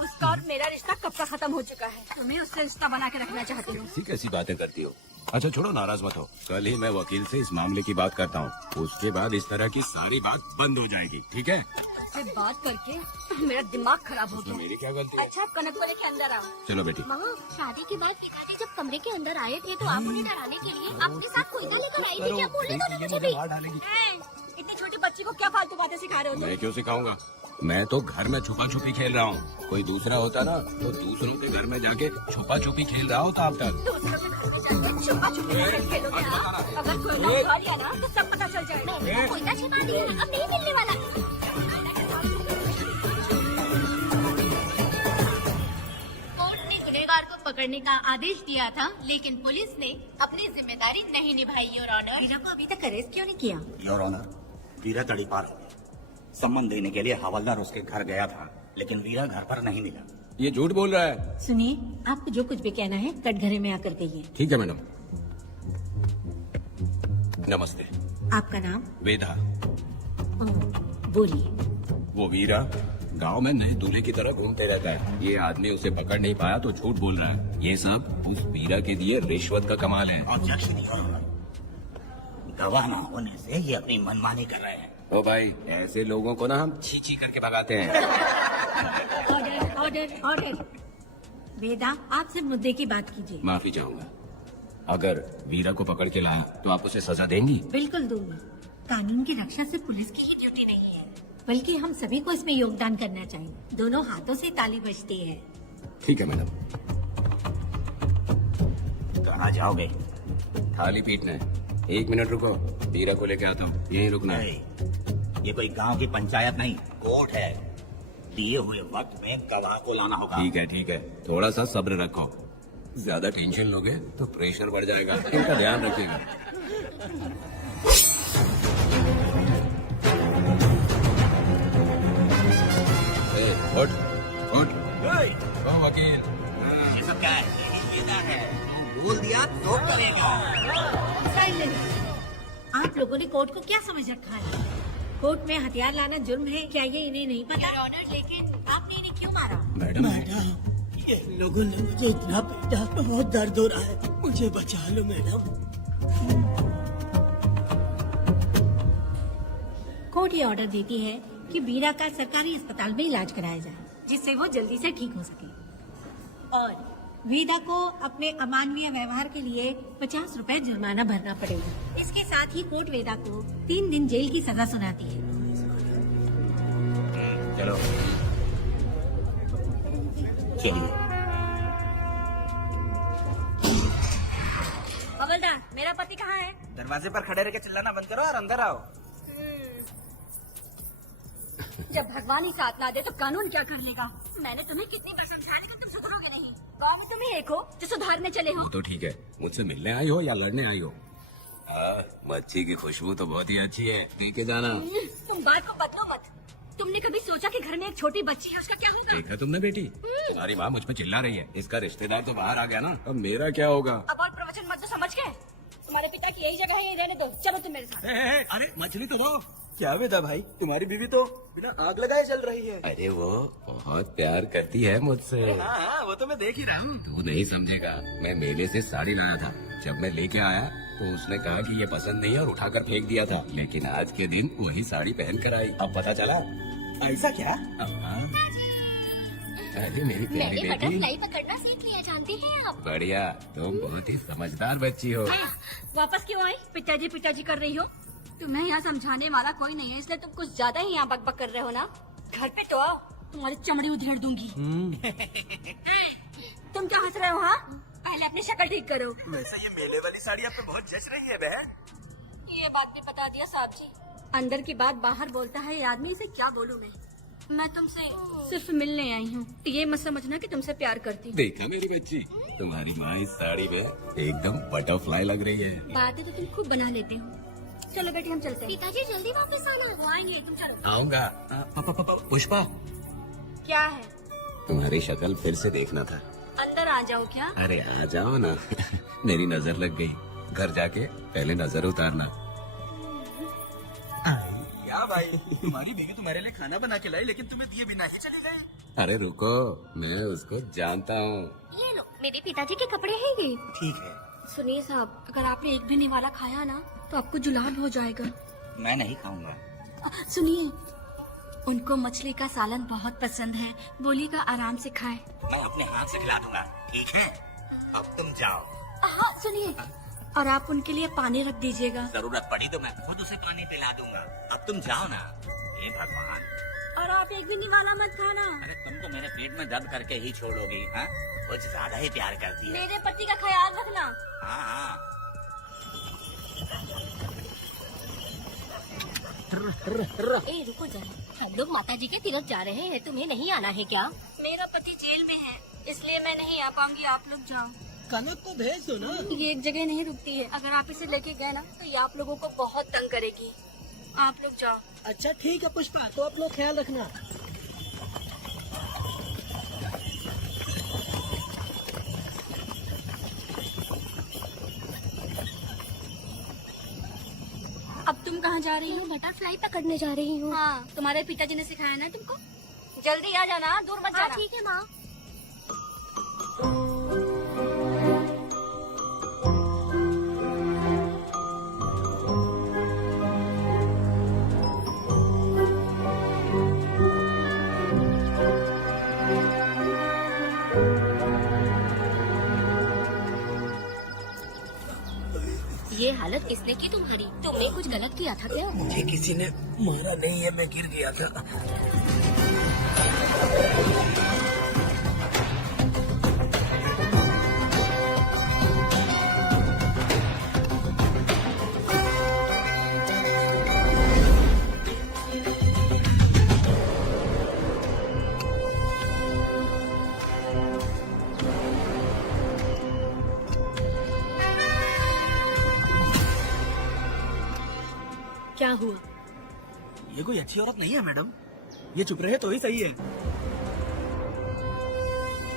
उसका और मेरा रिश्ता कब का खत्म हो चुका है। तुम्हें उससे रिश्ता बना के रखना चाहती हूँ। ठीक ऐसी बातें करती हो। अच्छा छोड़ो, नाराज मत हो। कल ही मैं वकील से इस मामले की बात करता हूँ। उसके बाद इस तरह की सारी बात बंद हो जाएगी। ठीक है? उससे बात करके मेरा दिमाग खराब हो उसमें गया। मेरी क्या गलती है? अच्छा, कनक वाले के अंदर आओ। चलो बेटी। माँ, शादी के बाद पिताजी जब कमरे के अंदर आए थे तो आप उन्हें डराने के लिए अपने साथ कोयता लेकर आई थी। क्या बोल रहे थे मुझे भी? इतनी छोटी बच्ची को क्या फालतू बातें सिखा रहे हो तुम? मैं क्यों सिखाऊंगा? मैं तो घर में छुपा छुपी खेल रहा हूँ। कोई दूसरा होता ना तो दूसरों के घर में जाके छुपा छुपी खेल रहा होता अब तक। दूसरों के घर में जाकर छुपा छुपी खेलोगे आप? अगर कोयला छुपा लिया ना तो सब पता चल जाएगा। मैंने कोयला छुपा दिया, अब नहीं मिलने वाला। कोर्ट ने गुनहगार को पकड़ने का आदेश दिया था, लेकिन पुलिस ने अपनी जिम्मेदारी नहीं निभाई। योर ऑनर, वीरा को अभी तक अरेस्ट क्यों नहीं किया? योर ऑनर, वीरा तड़ीपार हो गया। सम्मान देने के लिए हवलदार उसके घर गया था, लेकिन वीरा घर पर नहीं मिला। ये झूठ बोल रहा है। सुनिए, आपको जो कुछ भी कहना है कटघरे में आकर कहिए। ठीक है मैडम। नमस्ते। आपका नाम? वेदा। बोलिए। वो वीरा गांव में नए दूल्हे की तरह घूमते रहता है। ये आदमी उसे पकड़ नहीं पाया तो झूठ बोल रहा है। ये सब उस वीरा के दिए रिश्वत का कमाल है। ऑब्जेक्शन योर ऑनर, गवाह न होने से ये अपनी मनमानी कर रहे हैं। ओ भाई, ऐसे लोगों को ना हम छी छी करके भगाते हैं। Order order order. वेदा, आपसे मुद्दे की बात कीजिए। माफी चाहूंगा। अगर वीरा को पकड़ के लाया तो आप उसे सजा देंगी? बिल्कुल दूंगा। कानून की रक्षा सिर्फ पुलिस की ही ड्यूटी नहीं है, बल्कि हम सभी को इसमें योगदान करना चाहिए। दोनों हाथों से ताली बजती है। ठीक है मैडम। कहाँ जाओगे? थाली पीटना है। 1 मिनट रुको, वीरा को लेके आता हूँ। यहीं रुकना है। ये कोई गांव की पंचायत नहीं, कोर्ट है। दिए हुए वक्त में गवाह को लाना होगा। ठीक है। थोड़ा सा सब्र रखो। ज्यादा टेंशन लोगे तो प्रेशर बढ़ जाएगा। इनका ध्यान रखिएगा। उठ उठ। ओ वकील, ये सब क्या है? बोल दिया तो करेगा। आप लोगों ने कोर्ट को क्या समझ रखा है? कोर्ट में हथियार लाना जुर्म है, क्या ये इन्हें नहीं पता? ऑनर, लेकिन आपने इन्हें क्यों मारा? मैडम ये लोगों ने मुझे इतना पीटा, बहुत दर्द हो रहा है। मुझे बचा लो मैडम। कोर्ट ये ऑर्डर देती है कि वीरा का सरकारी अस्पताल में इलाज कराया जाए, जिससे वो जल्दी से ठीक हो सके। और वेदा को अपने अमानवीय व्यवहार के लिए 50 रुपए जुर्माना भरना पड़ेगा। इसके साथ ही कोर्ट वेदा को 3 दिन जेल की सजा सुनाती है। चलो चलिए। हवलदार, मेरा पति कहाँ है? दरवाजे पर खड़े रह के चिल्लाना बंद करो और अंदर आओ। जब भगवान ही साथ ना दे तो कानून क्या कर लेगा? मैंने तुम्हें कितनी बार समझाया, लेकिन तुम सुधरोगे नहीं। गाँव में तुम ही एक हो जो सुधारने चले हो। तो ठीक है, मुझसे मिलने आई हो या लड़ने आई हो? मच्छी की खुशबू तो बहुत ही अच्छी है, पी के जाना। तुम बात को बदलो मत। तुमने कभी सोचा कि घर में एक छोटी बच्ची है, उसका क्या होगा? देखा तुमने बेटी, तुम्हारी माँ मुझ पे चिल्ला रही है। इसका रिश्तेदार तो बाहर आ गया ना, अब मेरा क्या होगा? अब और प्रवचन मत दो, समझ गए? तुम्हारे पिता की यही जगह है, यही रहने दो। चलो तुम मेरे साथ। अरे मछली तो दो। क्या बेटा भाई, तुम्हारी बीवी तो बिना आग लगाए चल रही है। अरे वो बहुत प्यार करती है मुझसे। हाँ, वो तो मैं देख ही रहा हूँ। तू नहीं समझेगा, मैं मेले से साड़ी लाया था। जब मैं लेके आया तो उसने कहा कि ये पसंद नहीं है और उठाकर फेंक दिया था, लेकिन आज के दिन वही साड़ी पहन कर आई। अब पता चला। ऐसा क्या? अरे मेरी प्यारी मैंने बेटी, बटरफ्लाई पकड़ना सीख लिया, जानती हैं आप। बढ़िया, तुम बहुत ही समझदार बच्ची हो। वापस क्यों आई? पिताजी पिताजी कर रही हो? तुम्हें यहाँ समझाने वाला कोई नहीं है, इसलिए तुम कुछ ज्यादा ही यहाँ बकबक कर रहे हो ना। घर पे तो आओ, तुम्हारी चमड़ी उधेड़ दूंगी। तुम क्या हंस रहे हो? हाँ, पहले अपनी शक्ल ठीक करो। वैसे ये मेले वाली साड़ी आप पे बहुत जच रही है बहन। ये बात भी बता दिया साहब जी। अंदर की बात बाहर बोलता है ये आदमी, इसे क्या बोलूं मैं तुमसे सिर्फ मिलने आई हूँ। ये मत समझना कि तुमसे प्यार करती हूँ। देखा मेरी बच्ची, तुम्हारी माँ इस साड़ी में एकदम बटरफ्लाई लग रही है। बातें तो तुम खूब बना लेते हो। चलो बेटी हम चलते हैं। पिताजी जल्दी वापस आना। वो आएंगे, तुम चलो। आऊंगा। पुष्पा, क्या है? तुम्हारी शक्ल फिर से देखना था। अंदर आ जाओ क्या? अरे आ जाओ ना। मेरी नजर लग गई। घर जाके पहले नजर उतारना। क्या भाई, तुम्हारी बीवी तुम्हारे लिए खाना बना के लाई, लेकिन तुम्हें दिए बिना ही चली गई। अरे रुको, मैं उसको जानता हूँ। ये लो, मेरे पिताजी के कपड़े हैं ये। ठीक है। सुनिए साहब, अगर आपने एक भी निवाला खाया ना तो आपको जुलान हो जाएगा। मैं नहीं खाऊंगा। सुनिए, उनको मछली का सालन बहुत पसंद है, बोलिएगा आराम से खाए। मैं अपने हाथ से खिला दूंगा, ठीक है? अब तुम जाओ। हाँ सुनिए, और आप उनके लिए पानी रख दीजिएगा। जरूरत पड़ी तो मैं खुद उसे पानी पिला दूंगा। अब तुम जाओ ना। हे भगवान। और आप एक भी निवाला मत खाना। अरे तुम तो मेरे पेट में दर्द करके ही छोड़ोगी, हाँ? कुछ ज्यादा ही प्यार करती है। मेरे पति का ख्याल रखना। हाँ हाँ। ए रुको जरा, हम लोग माता जी के तीर्थ जा रहे हैं, तुम्हें नहीं आना है क्या? मेरा पति जेल में है, इसलिए मैं नहीं आ पाऊंगी। आप लोग जाओ। कनक को भेज दो ना। ये एक जगह नहीं रुकती है, अगर आप इसे लेके गए ना तो ये आप लोगों को बहुत तंग करेगी। आप लोग जाओ। अच्छा ठीक है पुष्पा, तो आप लोग ख्याल रखना। अब तुम कहाँ जा रही हो? बटरफ्लाई पकड़ने जा रही हूँ। हाँ, तुम्हारे पिताजी ने सिखाया ना तुमको। जल्दी आ जाना, दूर मत हाँ जाना। ठीक है माँ। ये हालत किसने की तुम्हारी? तुमने कुछ गलत किया था क्या? मुझे किसी ने मारा नहीं है, मैं गिर गया था। क्या हुआ? ये कोई अच्छी औरत नहीं है मैडम, ये चुप रहे तो ही सही है।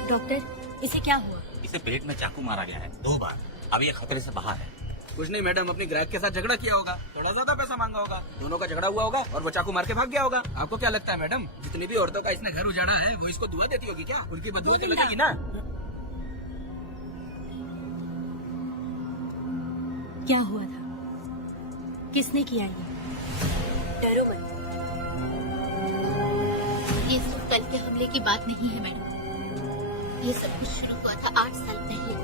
डॉक्टर, इसे क्या हुआ? इसे पेट में चाकू मारा गया है 2 बार। अब ये खतरे से बाहर है। कुछ नहीं मैडम, अपनी ग्राहक के साथ झगड़ा किया होगा, थोड़ा ज्यादा पैसा मांगा होगा, दोनों का झगड़ा हुआ होगा और वो चाकू मार के भाग गया होगा। आपको क्या लगता है मैडम, जितनी भी औरतों का इसने घर उजाड़ा है वो इसको दुआ देती होगी क्या? उनकी बदुआ तो लगेगी ना। क्या हुआ था? किसने किया ये? डरो मत। ये सिर्फ कल के हमले की बात नहीं है मैडम, ये सब कुछ शुरू हुआ था 8 साल पहले।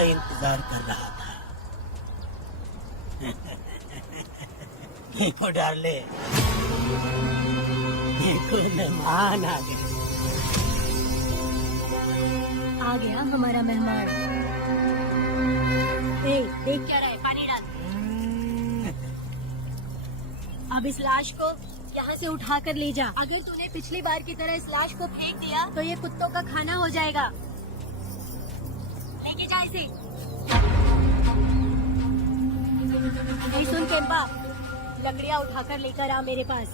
का इंतजार कर रहा था। देखो डार्ले, देखो मेहमान आ गए। आ गया हमारा मेहमान। ए, देख क्या रहा है, पानी डाल। अब इस लाश को यहाँ से उठा कर ले जा। अगर तूने पिछली बार की तरह इस लाश को फेंक दिया तो ये कुत्तों का खाना हो जाएगा। लेके जा इसे। नहीं सुन केम्पा, लकड़ियाँ उठाकर लेकर आ मेरे पास।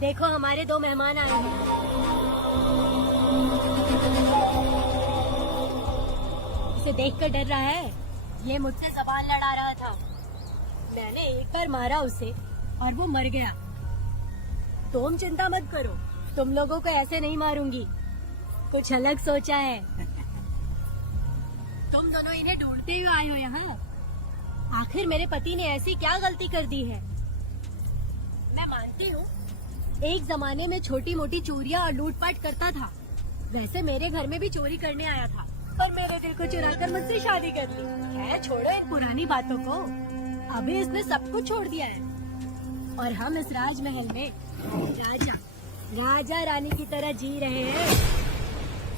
देखो हमारे 2 मेहमान आए हैं। इसे देखकर डर रहा है। ये मुझसे जबान लड़ा रहा था। मैंने एक बार मारा उसे और वो मर गया। तुम चिंता मत करो, तुम लोगों को ऐसे नहीं मारूंगी। कुछ अलग सोचा है। तुम दोनों इन्हें ढूंढते हुए आए हो यहाँ। आखिर मेरे पति ने ऐसी क्या गलती कर दी है? मैं मानती हूँ एक जमाने में छोटी मोटी चोरियाँ और लूटपाट करता था। वैसे मेरे घर में भी चोरी करने आया था, पर मेरे दिल को चुराकर मुझसे शादी कर ली। खैर छोड़ो इन पुरानी बातों को। अभी इसने सब कुछ छोड़ दिया है और हम इस राजमहल में राजा रानी की तरह जी रहे हैं।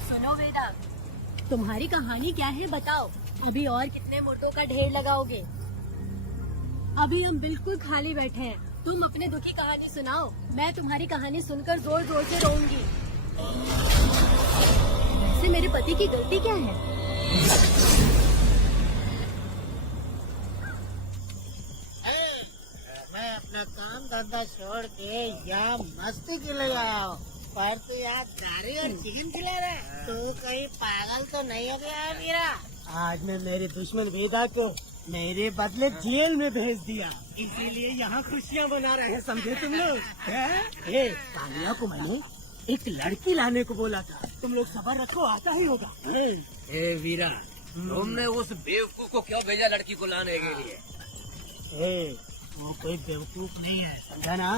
सुनो वेदा, तुम्हारी कहानी क्या है बताओ। अभी और कितने मुर्दों का ढेर लगाओगे? अभी हम बिल्कुल खाली बैठे हैं। तुम अपने दुखी कहानी सुनाओ। मैं तुम्हारी कहानी सुनकर जोर जोर से रोऊंगी। वैसे मेरे पति की गलती क्या है? मैं अपना काम धंधा छोड़ के यहाँ मस्ती के लिए आया हूँ, पर तू यहाँ गाड़ी और चिकन खिला रहा है। तू कहीं पागल तो नहीं हो गया है मेरा? आज मैं मेरे दुश्मन वेदा को मेरे बदले जेल में भेज दिया, इसीलिए यहाँ खुशियाँ मना रहे हैं, समझे तुम लोग? कानिया को मैंने एक लड़की लाने को बोला था, तुम लोग सब्र रखो, आता ही होगा। वीरा, तुमने उस बेवकूफ को क्यों भेजा लड़की को लाने के लिए? वो कोई बेवकूफ नहीं है, समझा ना?